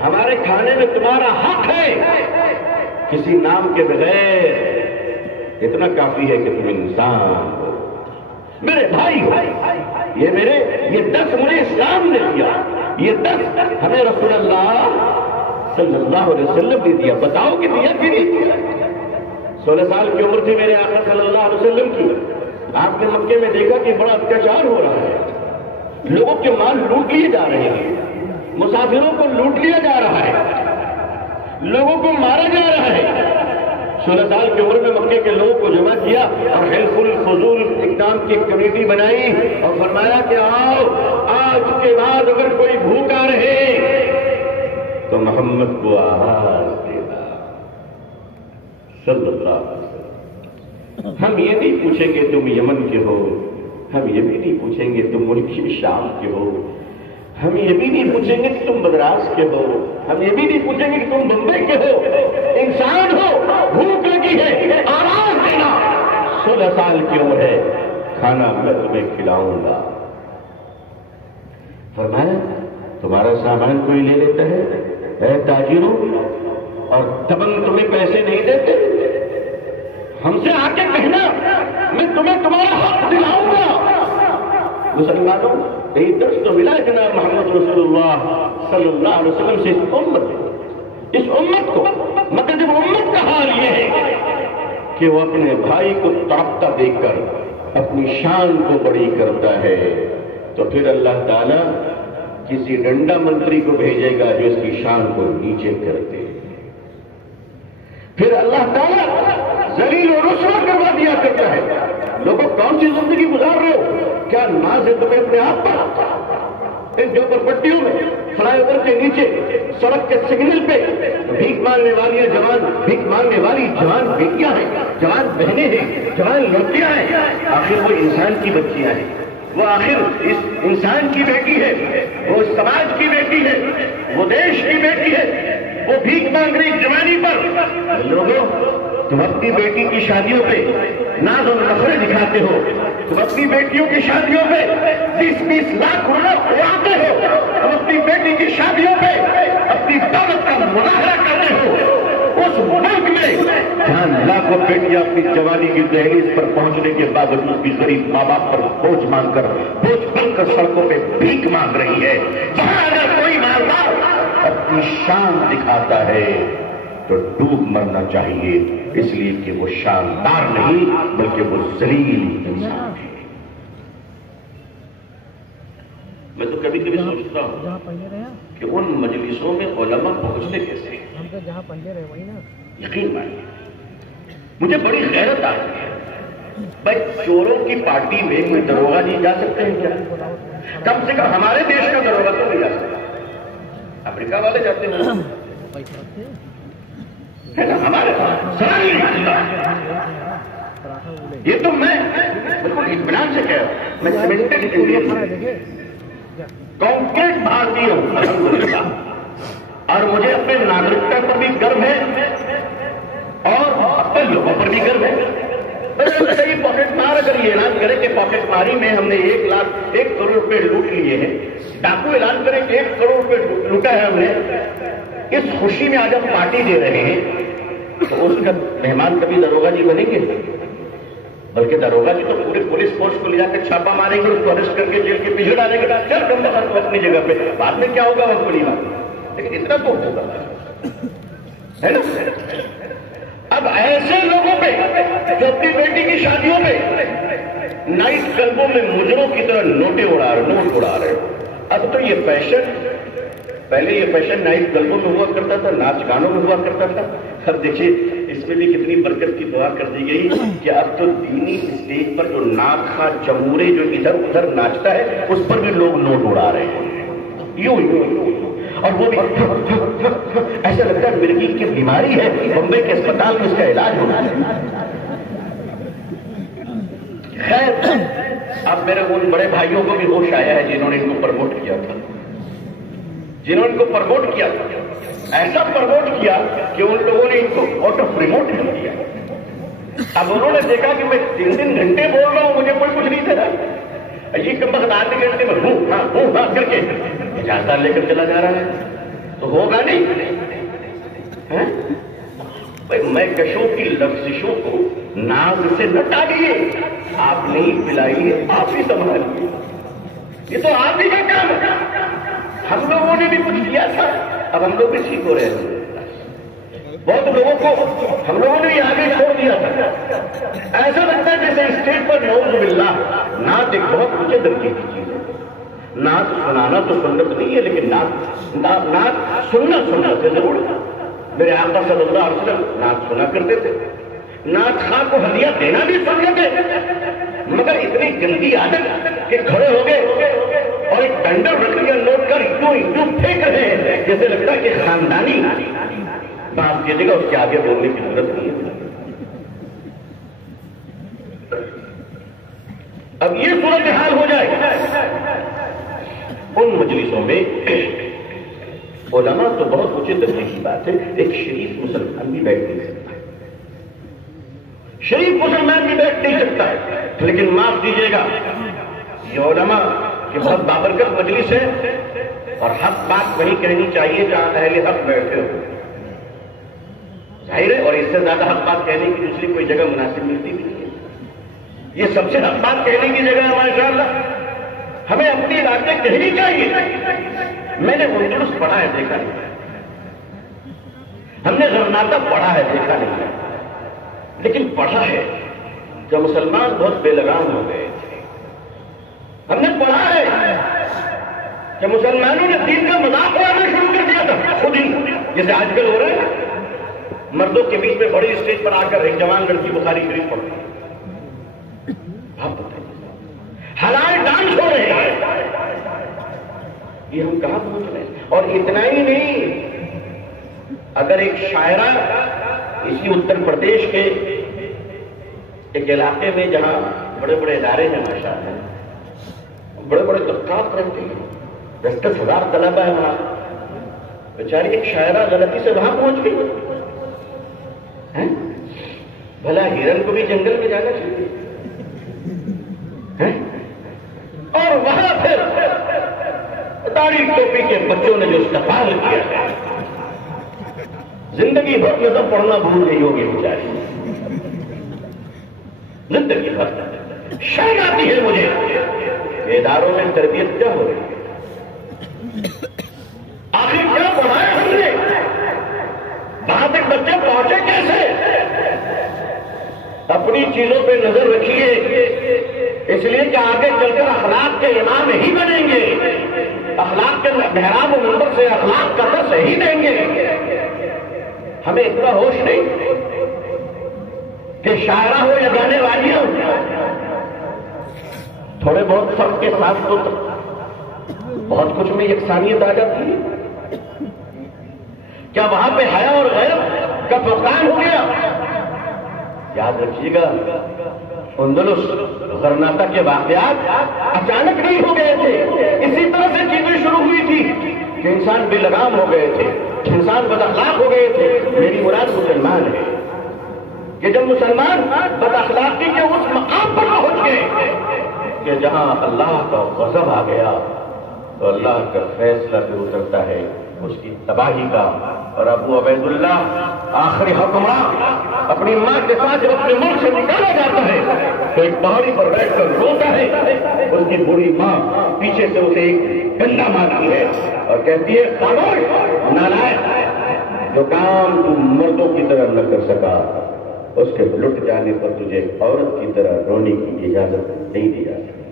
ہمارے کھانے میں تمہارا حق ہے، کسی نام کے بغیر اتنا کافی ہے کہ تم انسان ہو، میرے بھائی ہو۔ یہ 10 مجھے اسلام نے دیا، یہ 10 ہمیں رسول اللہ صلی اللہ علیہ وسلم نے دیا۔ بتاؤ کہ دیا کہ نہیں دیا؟ 16 سال کی عمر تھی میرے آقا صلی اللہ علیہ وسلم کی، آپ نے مکے میں دیکھا کہ بڑا اتیاچار ہو رہا ہے، لوگوں کے مال لوٹ لیے جا رہے ہیں، مسافروں کو لوٹ لیا جا رہا ہے، لوگوں کو مارا جا رہا ہے۔ 16 سال کی عمر میں مکے کے لوگوں کو جمع کیا اور حلف الفضول اقدام کی کمیٹی بنائی اور فرمایا کہ آؤ، آج کے بعد اگر کوئی بھوکا رہے تو محمد کو آواز دینا صلی اللہ علیہ وسلم۔ ہم یہ نہیں پوچھیں گے تم یمن کے ہو، ہم یہ بھی نہیں پوچھیں گے تم ملک شام کے ہو، ہم یہ بھی نہیں پوچھیں گے کہ تم مدراس کے ہو، ہم یہ بھی نہیں پوچھیں گے کہ تم بمبئی کے ہو، انسان ہو، بھوک لگی ہے، آواز دینا، 16 سال کی عمر ہے، کھانا میں تمہیں کھلاؤں گا۔ فرمایا تمہارا سامان کوئی لے لیتا ہے اے تاجروں، اور دبنگ تمہیں پیسے نہیں دیتے، ہم سے آ کے کہنا میں تمہیں تمہارا حق دلاؤں گا۔ مسلمانوں یہی درس تو ملا جناب محمد رسول اللہ صلی اللہ علیہ وسلم سے اس امت کو، مگر جب امت کا حال یہ ہے کہ وہ اپنے بھائی کو تڑپتا دیکھ کر اپنی شان کو بڑی کرتا ہے، تو پھر اللہ تعالیٰ کسی ڈنڈا منتری کو بھیجے گا جو اس کی شان کو نیچے کر دے، پھر اللہ تعالیٰ ذلیل و رسوا کروا دیا کرتا ہے۔ لوگوں کون سی زندگی گزار رہے ہو؟ کیا ناز ہے تمہیں اپنے آپ پر؟ ان جو پٹیوں میں، فلائی اوور کے نیچے، سڑک کے سگنل پہ بھیک مانگنے والی جوان، بھیک مانگنے والی جوان بیٹیاں ہیں، جوان بہنیں ہیں، جوان لڑکیاں ہیں، آخر وہ انسان کی بچیاں ہیں، وہ آخر اس انسان کی بیٹی ہے، وہ سماج کی بیٹی ہے، وہ دیش کی بیٹی ہے، وہ بھیک مانگ رہی جوانی پر۔ لوگوں تم اپنی بیٹی کی شادیوں پہ ناز و نخرے دکھاتے ہو، تم اپنی بیٹیوں کی شادیوں پہ 20-20 لاکھ روپے اڑاتے ہو، تم اپنی بیٹی کی شادیوں پہ اپنی دولت کا مظاہرہ کرتے ہو۔ اس ملک میں جہاں لاکھوں بیٹیاں اپنی جوانی کی دہلیز پر پہنچنے کے بعد اس کی غریب ماں باپ پر بوجھ مانگ کر، بوجھ بن کر سڑکوں پہ بھیک مانگ رہی ہے، وہاں اگر کوئی مالدار اپنی شان دکھاتا ہے تو ڈوب مرنا چاہیے، اس لیے کہ وہ شاندار نہیں بلکہ وہ ذلیل انسان ہے۔ میں تو کبھی کبھی سوچتا ہوں کہ ان مجلسوں میں علماء پہنچتے کیسے ہیں؟ یقین مانیے مجھے بڑی غیرت آتی ہے، بھائی چوروں کی پارٹی میں کوئی دروگا نہیں جا سکتے ہیں کیا؟ کم سے کم ہمارے دیش کا دروگا تو نہیں جا سکتا، امریکہ والے جاتے ہیں ہے نا، ہمارے یہ تو میں بالکل اطمینان سے کہہ رہا ہوں، میں سیمنٹڈ انڈین کانکریٹ بھارتی ہوں الحمدللہ، اور مجھے اپنے ناگرکتا پر بھی گرو ہے اور اپنے لوگوں پر بھی گرو ہے۔ صحیح پاکٹ مار اگر یہ اعلان کرے کہ پاکٹ ماری میں ہم نے 1 کروڑ روپے لوٹ لیے ہیں، ڈاکو اعلان کرے کہ 1 کروڑ روپے لوٹا ہے ہم نے، اس خوشی میں آج ہم پارٹی دے رہے ہیں، تو اس کا مہمان کبھی دروگا جی بنیں گے؟ بلکہ دروگا جی تو پورے پولیس فورس کو لے جا کے چھاپا ماریں گے، اس کو اریسٹ کر کے جیل کے پیچھے ڈالیں گے، چل کم بخت کو اپنی جگہ پہ، بعد میں کیا ہوگا وہ بڑی بات، لیکن اتنا تو ہوگا ہے نا۔ اب ایسے لوگوں پہ جو اپنی بیٹی کی شادیوں پہ نائٹ کلبوں میں مجروں کی طرح نوٹ اڑا رہے، اب تو یہ فیشن، پہلے یہ فیشن نائٹ کلبوں میں ہوا کرتا تھا، ناچ گانوں میں ہوا کرتا تھا، اب دیکھیے اس میں بھی کتنی برکت کی دعا کر دی گئی کہ اب تو دینی اسٹیج پر جو ناکھا چمورے جو ادھر ادھر ناچتا ہے اس پر بھی لوگ نوٹ اڑا رہے ہیں، یوں اور وہ بھی ایسا لگتا ہے مرگی کی بیماری ہے، بمبئی کے اسپتال میں اس کا علاج ہونا ہے۔ خیر، اب میرے ان بڑے بھائیوں کو بھی ہوش آیا ہے جنہوں نے ان کو پروموٹ کیا تھا، جنہوں نے ان کو پروموٹ کیا تھا، ایسا پروموٹ کیا کہ ان لوگوں نے ان کو آؤٹ آف ریموٹ کر دیا۔ اب انہوں نے دیکھا کہ میں 3 گھنٹے بول رہا ہوں، مجھے کوئی کچھ نہیں دے رہا، یہ کم وقت آدھے گھنٹے میں ہوں ہاں کر کے اجازت لے کر چلا جا رہا ہے، تو ہوگا نہیں۔ میں کشوں کی لفزشوں کو ناز سے نہ ٹالیے، آپ نہیں پلائیے، آپ ہی سنبھالیے، یہ تو آپ ہی کا کام ہے۔ ہم لوگوں نے بھی کچھ کیا تھا، اب ہم لوگ بھی ٹھیک ہو رہے ہیں۔ بہت لوگوں کو ہم لوگوں نے آگے چھوڑ دیا تھا، ایسا لگتا ہے جیسے اسٹیج پر نعوذ باللہ نعت ایک بہت اونچے درجے کی چیز ہے۔ نعت سنانا تو سنت نہیں ہے، لیکن نعت سننا سے ضرور۔ میرے آقا صلی اللہ علیہ وسلم نعت سنا کرتے تھے، نعت خواہ کو ہدیہ دینا بھی سنتے تھے، مگر اتنی گندی عادت کہ کھڑے ہو گئے اور ایک ڈنڈر رکھ لیا نوٹ کر یوں پھینک رہے ہیں جیسے لگتا ہے کہ خاندانی بات کیجیے گا، اس کے آگے بولنے کی ضرورت نہیں ہے۔ اب یہ صورتحال ہو جائے ان مجلسوں میں، علماء تو بہت اونچے درجے کی بات ہے، ایک شریف مسلمان بھی بیٹھ نہیں سکتا، شریف مسلمان بھی بیٹھ نہیں سکتا ہے، لیکن معاف دیجیے گا یہ علماء کہ بہت بابرکت مجلس ہے اور حق بات وہی کہنی چاہیے جہاں اہل حق بیٹھے ہو، ظاہر ہے، اور اس سے زیادہ حق بات کہنے کی دوسری کوئی جگہ مناسب ملتی بھی نہیں ہے، یہ سب سے حق بات کہنے کی جگہ ہے۔ ماشاءاللہ ہمیں اپنی باتیں کہنی چاہیے۔ میں نے اندلس پڑھا ہے، دیکھا نہیں، ہم نے غرناطہ پڑھا ہے، دیکھا نہیں، لیکن پڑھا ہے جب مسلمان بہت بے لگام ہو گئے تھے، ہم نے پڑھا ہے کہ مسلمانوں نے دین کا مذاق اڑانا شروع کر دیا تھا خود ہی، جیسے آج کل ہو رہا ہے، مردوں کے بیچ میں بڑی اسٹیج پر آ کر ایک جوان لڑکی بخاری شریف پڑھتی ہے، آپ بتائیے حلال ڈانس ہو رہے ہیں، یہ ہم کہاں پہنچ رہے ہیں؟ اور اتنا ہی نہیں، اگر ایک شاعرہ اسی اتر پردیش کے ایک علاقے میں جہاں بڑے بڑے ادارے ہیں ماشاءاللہ، بڑے بڑے طبقات رہتے ہیں، 10,000 طلبہ ہے وہاں، بیچاری ایک شاعرہ غلطی سے وہاں پہنچ گئی، بھلا ہرن کو بھی جنگل میں جانا چاہیے، اور وہاں پھر داڑھی ٹوپی کے بچوں نے جو استقبال کیا، زندگی بھر نظم پڑھنا بھول گئی ہوگی بیچاری، زندگی بھر شرم آتی ہے مجھے کہ اداروں میں تربیت کیا ہو رہی ہے، آخر کیا پڑھایا ہم نے، وہاں تک بچے پہنچے کیسے؟ اپنی چیزوں پہ نظر رکھیے، اس لیے کہ آگے چل کر اخلاق کے امام ہی بنیں گے، اخلاق کے محراب و منبر سے اخلاق کا درس ہی دیں گے۔ ہمیں اتنا ہوش نہیں کہ شاعرہ ہو یا گانے والی ہو، تھوڑے بہت فرق کے ساتھ تو بہت کچھ میں یکسانیت آ جاتی ہے۔ کیا وہاں پہ حیا اور غیرت کا فقدان ہو گیا؟ یاد رکھیے گا، اندلس غرناطہ کے واقعات اچانک نہیں ہو گئے تھے، اسی طرح سے چیزیں شروع ہوئی تھی کہ انسان بے لگام ہو گئے تھے، انسان بد اخلاق ہو گئے تھے۔ میری مراد مسلمان ہے کہ جب مسلمان بد اخلاقی کے اس مقام پر پہنچ گئے کہ جہاں اللہ کا غضب آ گیا تو اللہ کا فیصلہ پھر اترتا ہے اس کی تباہی کا۔ اور ابو عبید اللہ آخری حکمراں اپنی ماں کے ساتھ جب اپنے ملک سے نکالا جاتا ہے تو ایک پہاڑی پر بیٹھ کر روتا ہے، اس کی بوڑھی ماں پیچھے سے اسے ایک ڈنڈا مارتی ہے اور کہتی ہے، خاموش نالائق، جو کام تم مردوں کی طرح نہ کر سکا اس کے لٹ جانے پر تجھے عورت کی طرح رونے کی اجازت نہیں دی جا سکتی۔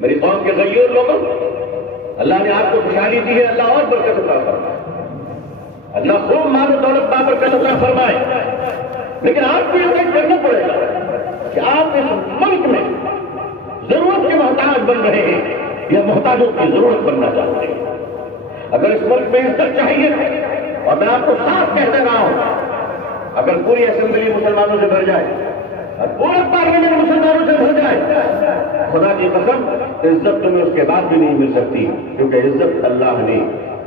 میری قوم کے غیور لوگوں، اللہ نے آپ کو خوشحالی دی ہے، اللہ اور برکت عطا فرمائے، اللہ خوب مال و دولت بابرکت عطا فرمائے، لیکن آپ کو یہ کرنا پڑے گا کہ آپ اس ملک میں ضرورت کے محتاج بن رہے ہیں، یا محتاجوں کی ضرورت بننا چاہتے ہیں. اگر اس ملک میں عزت چاہیے، اور میں آپ کو صاف کہہ دے رہا ہوں، اگر پوری اسمبلی مسلمانوں سے بھر جائے اور پورا پارلیمنٹ مسلمانوں سے بھر جائے، خدا کی قسم عزت تمہیں اس کے بعد بھی نہیں مل سکتی، کیونکہ عزت اللہ نے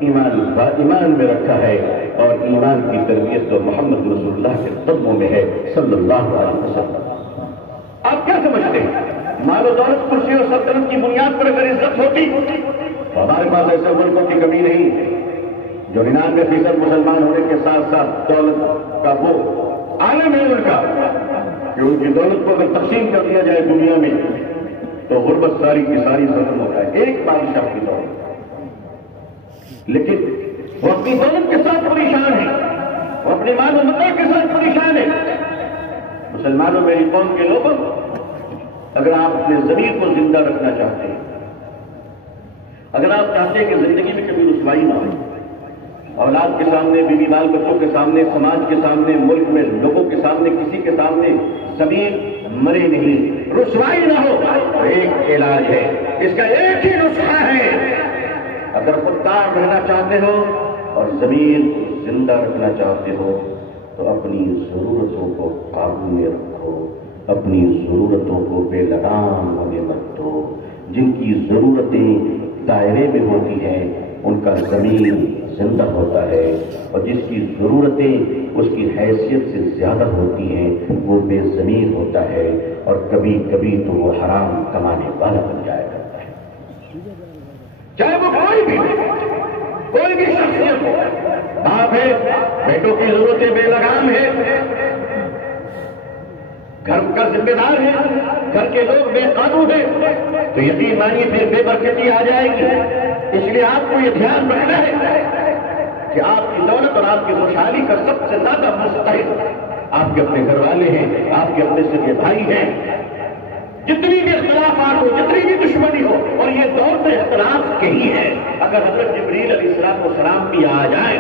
ایمان میں رکھا ہے، اور ایمان کی تربیت تو محمد رسول اللہ کے قدموں میں ہے صلی اللہ علیہ وسلم. آپ کیا سمجھتے ہیں؟ مال و دولت، کرسی اور سلطنت کی بنیاد پر اگر عزت ہوتی تو ہمارے پاس ایسے ملکوں کی کمی نہیں جو 99% مسلمان ہونے کے ساتھ ساتھ دولت کا وہ عالم ہے ان کا کہ ان کی دولت کو اگر تقسیم کر دیا جائے دنیا میں تو غربت ساری کی ساری ختم ہو جائے، ایک بادشاہ کی دولت. لیکن وہ اپنی دولت کے ساتھ پریشان ہے، وہ اپنے مال و متا کے ساتھ پریشان ہے. مسلمانوں میری قوم کے لوگوں، اگر آپ اپنے ضمیر کو زندہ رکھنا چاہتے ہیں، اگر آپ چاہتے ہیں کہ زندگی میں کبھی رسوائی نہ ہو، اولاد کے سامنے، بیوی بال بچوں کے سامنے، سماج کے سامنے، ملک میں لوگوں کے سامنے، کسی کے سامنے ضمیر مرے نہیں، رسوائی نہ ہو، تو ایک علاج ہے، اس کا ایک ہی نسخہ ہے. اگر خوددار رہنا چاہتے ہو اور ضمیر زندہ رکھنا چاہتے ہو تو اپنی ضرورتوں کو قابو میں رکھو، اپنی ضرورتوں کو بے لگام ہونے مت دو. جن کی ضرورتیں دائرے میں ہوتی ہیں ان کا ضمیر زندہ ہوتا ہے، اور جس کی ضرورتیں اس کی حیثیت سے زیادہ ہوتی ہیں وہ بے ضمیر ہوتا ہے، اور کبھی کبھی تو وہ حرام کمانے والا بن جایا کرتا ہے. چاہے وہ کوئی بھی شخصیت ہو، باپ ہے، بیٹوں کی ضرورتیں بے لگام ہے، گھر کا ذمہ دار ہے، گھر کے لوگ بے قابو ہیں، تو یقین مانیے پھر بے برکتی آ جائے گی. اس لیے آپ کو یہ دھیان رکھنا ہے کہ آپ کی دولت اور آپ کی خوشحالی کا سب سے زیادہ مستحق آپ کے اپنے گھر والے ہیں، آپ کے اپنے سگے بھائی ہیں. جتنی بھی اختلافات ہو، جتنی بھی دشمنی ہو، اور یہ دور تو اختلاف کے ہی ہے. اگر حضرت جبریل علیہ السلام بھی آ جائے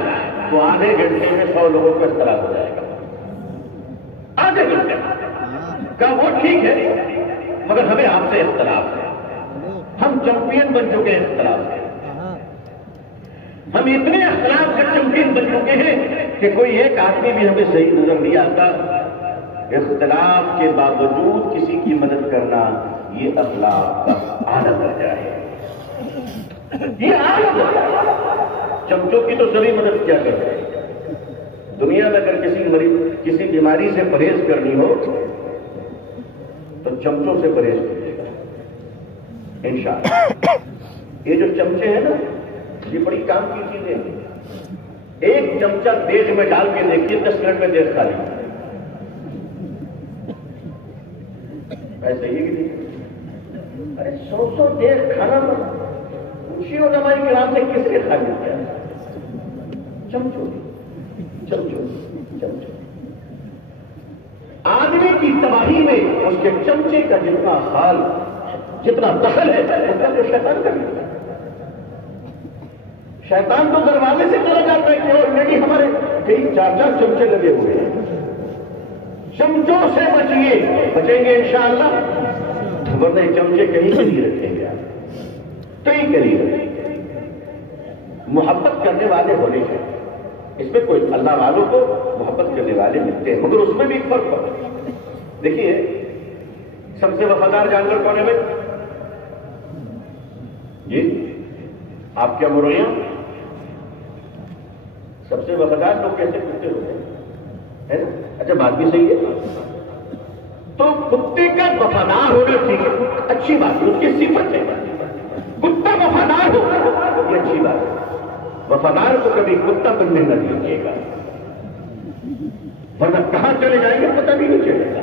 تو آدھے گھنٹے میں 100 لوگوں کا اختلاف ہو جائے گا. آدھے گھنٹے کا وہ ٹھیک ہے، مگر ہمیں آپ سے اختلاف ہے. ہم چیمپئن بن چکے ہیں اختلاف سے، ہم اتنے اختلاف کے چیمپئن بن چکے ہیں کہ کوئی ایک آدمی بھی ہمیں صحیح نظر نہیں آتا. اختلاف کے باوجود کسی کی مدد کرنا یہ اخلاق کا اعلیٰ درجہ ہے. یہ اعلیٰ درجہ ہے. چمچوں کی تو سبھی مدد کیا کرتے ہیں. دنیا میں اگر کسی بیماری سے پرہیز کرنی ہو تو چمچوں سے پرہیز کیجیے گا انشاءاللہ. یہ جو چمچے ہیں نا، یہ بڑی کام کی چیزیں ہیں. ایک چمچہ دیگ میں ڈال کے دیکھیے 10 منٹ میں دیگ کھا لیجیے. ایسے ہی نہیں، ارے 100 دیگ کھانا اسی علماء کرام سے کس کے کھا لیتے ہیں؟ چمچوں. آدمی کی تباہی میں اس کے چمچے کا جتنا حال، جتنا دخل ہے اتنا تو شیطان کا بھی. شیطان تو دروازے سے چلا جاتا ہے کہ آلریڈی ہمارے کئی 4 چمچے لگے ہوئے ہیں. چمچوں سے بچیں گے انشاءاللہ، ورنہ چمچے کہیں کے لیے رکھیں گے. کہیں کے لیے محبت کرنے والے ہونے ہیں. اس میں کوئی اللہ والوں کو محبت کرنے والے ملتے ہیں، مگر اس میں بھی ایک فرق ہے. دیکھیے سب سے وفادار جانور کون ہے بھائی؟ جی آپ کیا بول رہے ہیں؟ سب سے وفادار لوگ کیسے کتے ہوتے ہیں؟ اچھا بات بھی صحیح ہے. تو کتے کا وفادار ہونا ٹھیک ہے، اچھی بات ہے، اس کی صفت ہے. کتا وفادار ہو یہ اچھی بات ہے. وفادار کو کبھی کتا بننے نہ دیجیے گا، ورنہ کہاں چلے جائیں گے پتہ بھی نہیں چلے گا.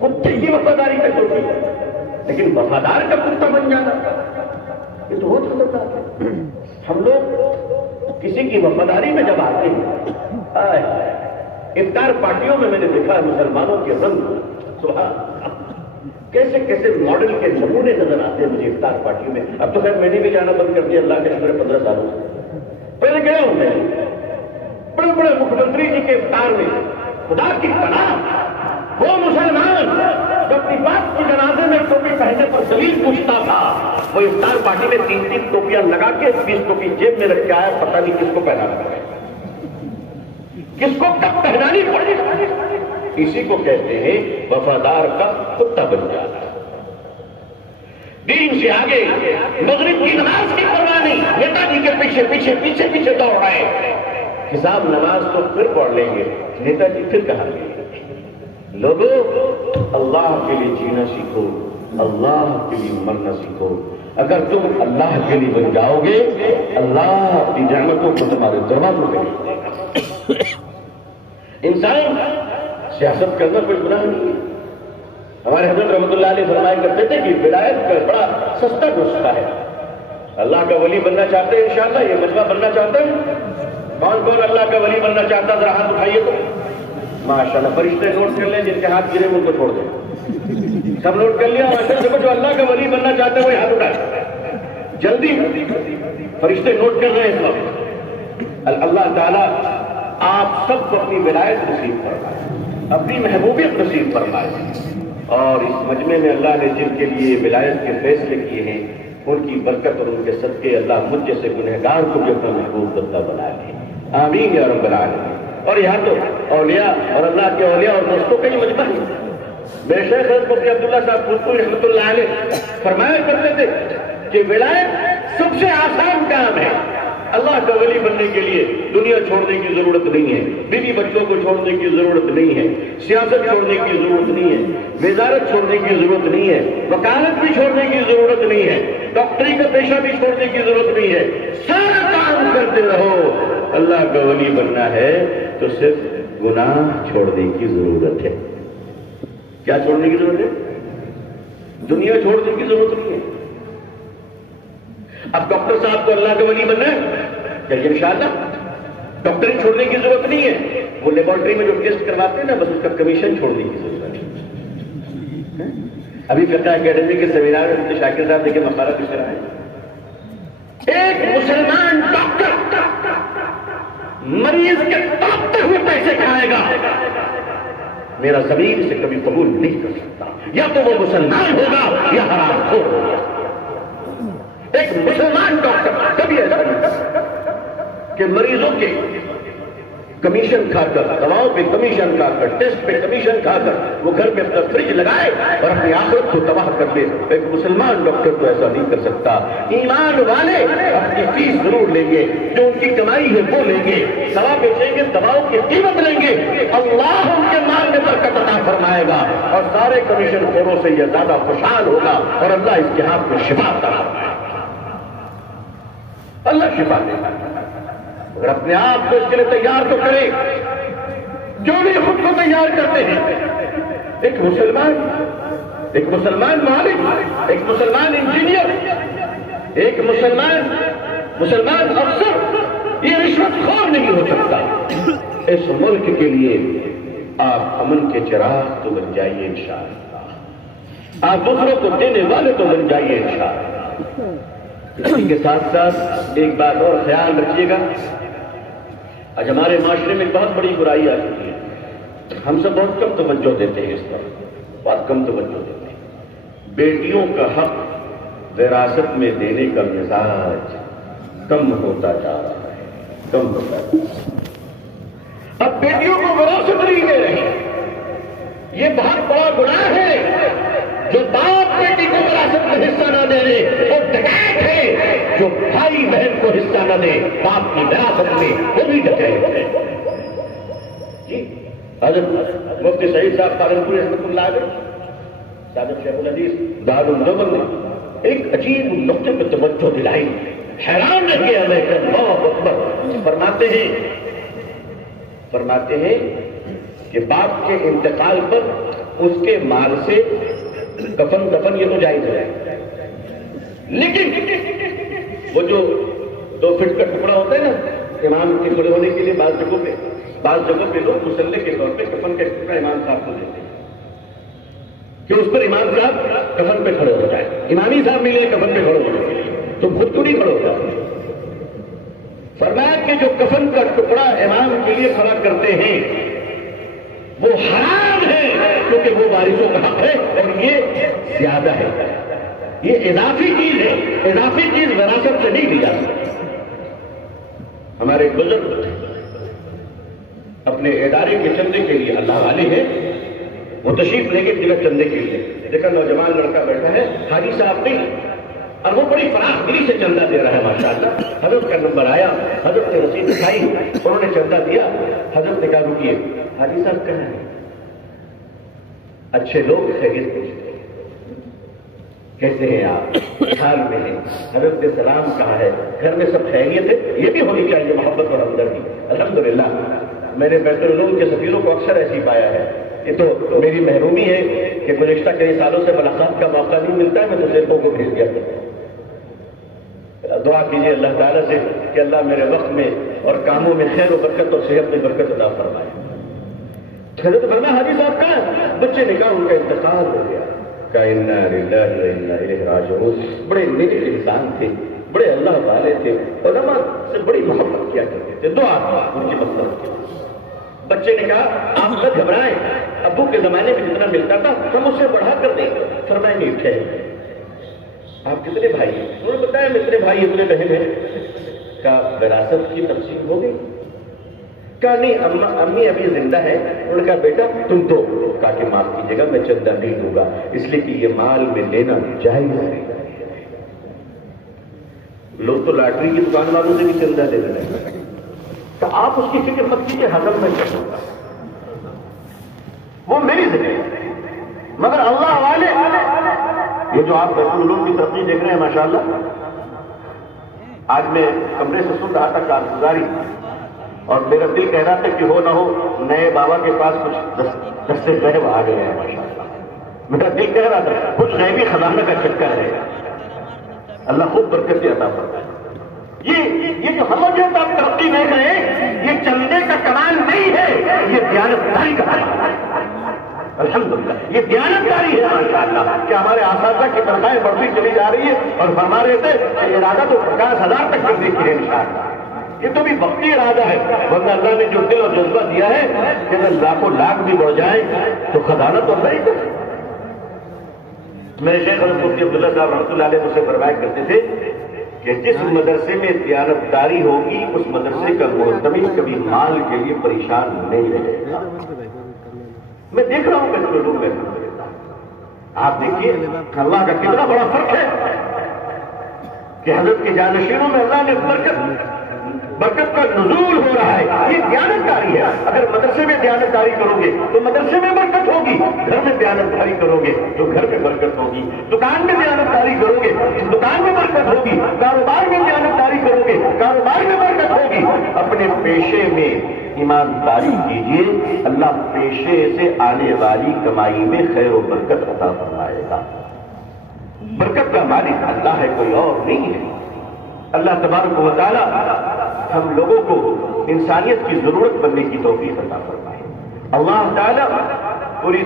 کتے کی وفاداری کا چھوٹی ہے، لیکن وفادار کا کتا بن جانا یہ تو بہت خطرناک ہے. ہم لوگ کسی کی وفاداری میں جب آتے ہیں، افطار پارٹیوں میں نے دیکھا مسلمانوں کے رنگ سبحان کیسے کیسے ماڈل کے نمونے نظر آتے ہیں مجھے افطار پارٹیوں میں. اب تو خیر میں نے بھی جانا بند کر دیا اللہ کے شکر 15 سالوں سے. پہلے گئے ہوں میں بڑے بڑے مکھ منتری جی کے افطار میں، خدا کی پناہ وہ مسلمان جو اپنی باپ کی جنازے میں ٹوپی پہننے پر دلیل پوچھتا تھا، وہ افطار پارٹی میں 3 ٹوپیاں لگا کے 20 ٹوپی جیب میں رکھ کے آیا، پتہ نہیں کس کو پہنانا ہے، کس کو کب پہنانی پڑے۔ اسی کو کہتے ہیں وفادار کا کتا بن جانا۔ دین سے آگے مغرب کی نماز کی پرواہ نہیں، نیتا جی کے پیچھے پیچھے پیچھے پیچھے دوڑ رہے ہیں۔ حساب نماز تو پھر پڑھ لیں گے، نیتا جی پھر کہاں گے؟ لوگوں، اللہ کے لیے جینا سیکھو، اللہ کے لیے مرنا سیکھو۔ اگر تم اللہ کے لیے بن جاؤ گے، اللہ اپنی نعمتوں کو تمہارے دروازوں پہ دے گا۔ انسان سیاست کرنا کوئی گناہ نہیں ہے۔ ہمارے حضرت رحمۃ اللہ علیہ فرمایا کرتے تھے کہ ولایت کا بڑا سستا نسخہ ہے۔ اللہ کا ولی بننا چاہتے ہیں انشاءاللہ، یہ مجمع بننا چاہتے ہیں؟ کون کون اللہ کا ولی بننا چاہتا؟ ذرا ہاتھ اٹھائیے تو ماشاءاللہ۔ فرشتے نوٹ کر لیں، جن کے ہاتھ گرے ان کو چھوڑ دیں۔ سب نوٹ کر لیا ماشاءاللہ؟ جو اللہ کا ولی بننا چاہتے ہیں وہی ہاتھ اٹھائے جلدی، فرشتے نوٹ کر رہے ہیں اس وقت۔ اللہ تعالیٰ آپ سب کو اپنی ولایت نصیب فرمائے، اپنی محبوبیت نصیب فرمائے، اور اس مجمع میں اللہ نے جن کے لیے ولایت کے فیصلے کیے ہیں ان کی برکت اور ان کے صدقے اللہ مجھ جیسے گنہگار کو بھی اپنا محبوب بندہ بنا لے، آمین یا رب العالمین۔ اور یہاں تو اولیاء اور اللہ کے اولیاء اور دوستوں کا ہی مجمع ہے۔ میرے شیخ حضرت مفتی عبداللہ صاحب پھوٹپوری رحمۃ اللہ علیہ فرمایا کرتے تھے کہ ولایت سب سے آسان کام ہے۔ اللہ کا ولی بننے کے لیے دنیا چھوڑنے کی ضرورت نہیں ہے، بیوی بچوں کو چھوڑنے کی ضرورت نہیں ہے، سیاست چھوڑنے کی ضرورت نہیں ہے، وزارت چھوڑنے کی ضرورت نہیں ہے، وکالت بھی چھوڑنے کی ضرورت نہیں ہے، ڈاکٹری کا پیشہ بھی چھوڑنے کی ضرورت نہیں ہے، سارا کام کرتے رہو۔ اللہ کا ولی بننا ہے تو صرف گناہ چھوڑنے کی ضرورت ہے۔ کیا چھوڑنے کی ضرورت ہے؟ دنیا چھوڑنے کی ضرورت نہیں ہے۔ اب ڈاکٹر صاحب کو اللہ کا ولی بننا ہے، چلیے انشاءاللہ ڈاکٹری چھوڑنے کی ضرورت نہیں ہے۔ وہ لیبورٹری میں جو ٹیسٹ کرواتے ہیں نا، بس اس کا کمیشن چھوڑنے کی ضرورت ہے۔ ابھی فقہ اکیڈمی کے سیمینار میں مفتی شاکر صاحب دیکھیں مقالہ کس طرح ہے، ایک مسلمان ڈاکٹر مریض کے تڑپتے ہوئے پیسے کھائے گا، میرا ضمیر اسے کبھی قبول نہیں کر سکتا۔ یا تو وہ مسلمان ہوگا یا حرام خور ہوگا۔ ایک مسلمان ڈاکٹر کبھی ایسا نہیں کر سکتا کہ مریضوں کے کمیشن کھا کر، دواؤں پہ کمیشن کھا کر، ٹیسٹ پہ کمیشن کھا کر وہ گھر پہ اپنا فریج لگائے اور اپنی آخرت کو تباہ کر دے۔ ایک مسلمان ڈاکٹر تو ایسا نہیں کر سکتا۔ ایمان والے اپنی فیس ضرور لیں گے، جو ان کی کمائی ہے وہ لیں گے، دوا بیچیں گے، دواؤں کی قیمت لیں گے، اللہ ان کے مال میں برکت عطا فرمائے گا، اور سارے کمیشن خوروں سے یہ زیادہ خوشحال ہوگا، اور اللہ اس کے ہاتھ میں شفا عطا فرمائے گا۔ اللہ شفا دے گا۔ اگر اپنے آپ کو اس کے لیے تیار تو کرے، جو بھی خود کو تیار کرتے ہیں۔ ایک مسلمان مالک، ایک مسلمان انجینئر، ایک مسلمان افسر یہ رشوت خور نہیں ہو سکتا۔ اس ملک کے لیے آپ امن کے چراغ تو بن جائیے انشاءاللہ، آپ دوسروں کو دینے والے تو بن جائیے انشاءاللہ۔ اسی کے ساتھ ساتھ ایک بات اور خیال رکھیے گا، آج ہمارے معاشرے میں بہت بڑی برائی آ چکی ہے، ہم سب بہت کم توجہ دیتے ہیں، اس پر بہت کم توجہ دیتے ہیں۔ بیٹیوں کا حق وراثت میں دینے کا مزاج کم ہوتا جا رہا ہے، کم ہوتا جا رہا ہے۔ اب بیٹیوں کو وراثت نہیں دے رہے، یہ بہت بڑا گناہ ہے۔ جو باپ بیٹی کو وراثت میں حصہ نہ دے رہے وہ ڈکیت ہے، جو بھائی بہن کو حصہ نہ دے باپ کی وراثت میں وہ بھی ڈکیت ہے۔ جی حضرت مفتی سعید صاحب پالنپوری رحمۃ اللہ علیہ، صادق شیخ الحدیث دارالعلوم نے ایک عجیب نقطے پہ توجہ دلائی، حیران رہ گیا میں کہ اللہ اکبر۔ فرماتے ہیں کہ باپ کے انتقال پر اس کے مال سے کفن دفن یہ تو جائز ہے، لیکن وہ جو 2 فٹ کا ٹکڑا ہوتا ہے نا امام کے کھڑے ہونے کے لیے، بعض جگہوں پہ لوگ مسلح کے طور پہ کفن کا ٹکڑا امام صاحب کو دیتے ہیں کہ اس پر امام صاحب کفن پہ کھڑے ہو جائے، امامی صاحب ملے کفن پہ کھڑے ہونے کے لیے تو خود تو نہیں کھڑے ہو جائے۔ فرمایا کہ جو کفن کا ٹکڑا امام کے لیے کھڑا کرتے ہیں وہ حرام ہے، کیونکہ وہ وارثوں کا حق ہے اور یہ زیادہ ہے. یہ اضافی چیز ہے. اضافی چیز وراثت سے نہیں دی جا سکتی. ہمارے بزرگ اپنے ادارے کے چندے کے لیے اللہ والے ہیں. وہ تشریف لے کے دیا چندے کے لیے. دیکھا نوجوان لڑکا بیٹھا ہے, حاجی صاحب نہیں, اور وہ بڑی فراخ دلی سے چندہ دے رہا ہے ماشاءاللہ. حضرت کا نمبر آیا, حضرت نے رسید دکھائی, انہوں نے چندہ دیا. حضرت نے کہا رکیے, حاجی صاحب کہاں ہیں؟ اچھے لوگ خیریت پوچھتے ہیں, کیسے ہیں آپ, حال میں ہیں. حضرت نے سلام کہا ہے, گھر میں سب خیریت ہے. یہ بھی ہونی چاہیے محبت اور ہمدردی. الحمدللہ میں نے بیت العلوم کے سفیروں کو اکثر ایسی پایا ہے. یہ تو میری محرومی ہے کہ گزشتہ کئی سالوں سے ملاقات کا موقع نہیں ملتا ہے. میں تو سیرکوں کو بھیج دیا کرتا ہوں. دعا کیجیے اللہ تعالیٰ سے کہ اللہ میرے وقت میں اور کاموں میں خیر و برکت اور صحت میں برکت عطا فرمائے. حضرت فرمایا حاجی صاحب کہاں؟ بچے نے کہا ان کا انتقال ہو گیا. کہا انا للہ و انا الیہ راجعون. بڑے نیک انسان تھے, بڑے اللہ والے تھے, علماء سے بڑی محبت کیا کرتے تھے. دعا ان کی مطلب کی. بچے نے کہا آپ مت گھبرائیں, ابو کے زمانے میں جتنا ملتا تھا ہم اسے بڑھا کر دیں گے. فرمائیں نہیں ٹھہرے, آپ کتنے بھائی ہیں؟ انہوں نے بتایا اتنے بھائی اتنے بہن ہیں. کہا وراثت کی تقسیم ہو گئی؟ کہا نہیں, امی ابھی زندہ ہے. انہوں نے کہا بیٹا تم تو, کہا کہ معاف کیجیے گا میں چندہ نہیں دوں گا, اس لیے کہ یہ مال میں لینا جائز نہیں. لوگ تو لاٹری کی دکان والوں سے بھی چندہ دے رہے ہیں. تو آپ اس کی فکر مت کیجیے, حضرت میں کیا کروں گا, وہ میری زندگی. مگر اللہ والے یہ جو آپ بیت العلوم کی ترقی دیکھ رہے ہیں ماشاءاللہ, آج میں کمرے سے سن رہا تھا کارگزاری, اور میرا دل کہہ رہا تھا کہ ہو نہ ہو نئے بابا کے پاس کچھ دستے غیب آ گئے ہیں ماشاءاللہ. میرا دل کہہ رہا تھا کچھ غیبی خزانہ کا چکر ہے. اللہ خوب برکت عطا فرمائے. یہ جو ہم جو آپ ترقی دیکھ رہے ہیں یہ چندے کا کمال نہیں ہے, یہ دیانتداری کا کمال ہے. الحمدللہ یہ دیانتداری ہے ماشاءاللہ کہ ہمارے اساتذہ کی تنخواہیں بڑھتی چلی جا رہی ہے, اور فرما رہے تھے کہ ارادہ تو 50,000 تک کرنے کی ہے انشاءاللہ. یہ تو بھی وقتی ارادہ ہے, ورنہ اللہ نے جو دل اور جذبہ دیا ہے کہ اگر لاکھوں لاکھ بھی بڑھ جائیں تو خزانہ تو اللہ ہی ہے. میرے شیخ حضرت مفتی عبداللہ صاحب رحمۃ اللہ علیہ مجھ سے فرمایا کرتے تھے کہ جس مدرسے میں دیانتداری ہوگی اس مدرسے کا محتمل کبھی مال کے لیے پریشان نہیں رہے گا. میں دیکھ رہا ہوں کہ لوگ میں آپ دیکھیے اللہ کا کتنا بڑا فرق ہے کہ حضرت کے جانشینوں میں اللہ نے برکت کا نزول ہو رہا ہے. یہ دیانتداری ہے. اگر مدرسے میں دیانتداری کرو گے تو مدرسے میں برکت ہوگی, گھر میں دیانتداری کرو گے تو گھر میں برکت ہوگی, دکان میں دیانتداری کرو گے دکان میں برکت ہوگی, کاروبار میں دیانتداری کرو گے کاروبار میں برکت ہوگی. اپنے پیشے میں ایمانداری کیجیے, اللہ پیشے سے آنے والی کمائی میں خیر و برکت عطا فرمائے گا. برکت کا مالک اللہ ہے, کوئی اور نہیں ہے. اللہ تبارک و تعالی ہم لوگوں کو انسانیت کی ضرورت بننے کی توفیق عطا فرمائے. اللہ تعالی پوری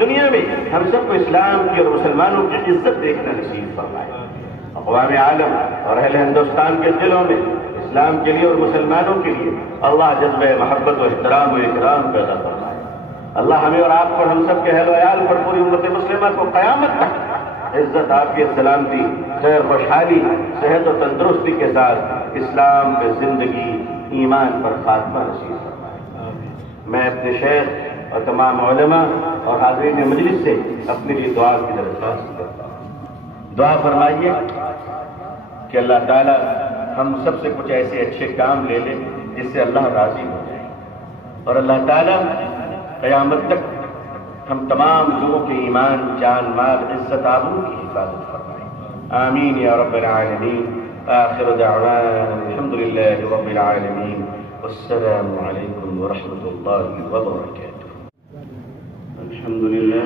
دنیا میں ہم سب کو اسلام کی اور مسلمانوں کی عزت دیکھنا نصیب فرمائے. اقوام عالم اور اہل ہندوستان کے دلوں میں اسلام کے لیے اور مسلمانوں کے لیے اللہ جذبہ محبت و احترام و اکرام پیدا فرمائے. اللہ ہمیں اور آپ کو, ہم سب کے اہل و عیال پر, پوری امت مسلمہ کو قیامت تک عزت, عافیت, سلامتی, خیر, خوشحالی, صحت و تندرستی کے ساتھ اسلام پہ زندگی, ایمان پر خاتمہ نصیب فرمائے. میں اپنے شیخ اور تمام علماء اور حاضرین مجلس سے اپنے لیے دعا کی درخواست کرتا ہوں. دعا فرمائیے کہ اللہ تعالی ہم سب سے کچھ ایسے اچھے کام لے لیں جس سے اللہ راضی ہو جائے, اور اللہ تعالی قیامت تک ہم تمام لوگوں کے ایمان, جان, مال, عزت, آبرو کی حفاظت فرمائے. آمین یا رب العالمین. آخر دعوانا الحمدللہ رب العالمین. والسلام علیکم ورحمۃ اللہ وبرکاتہ. الحمدللہ.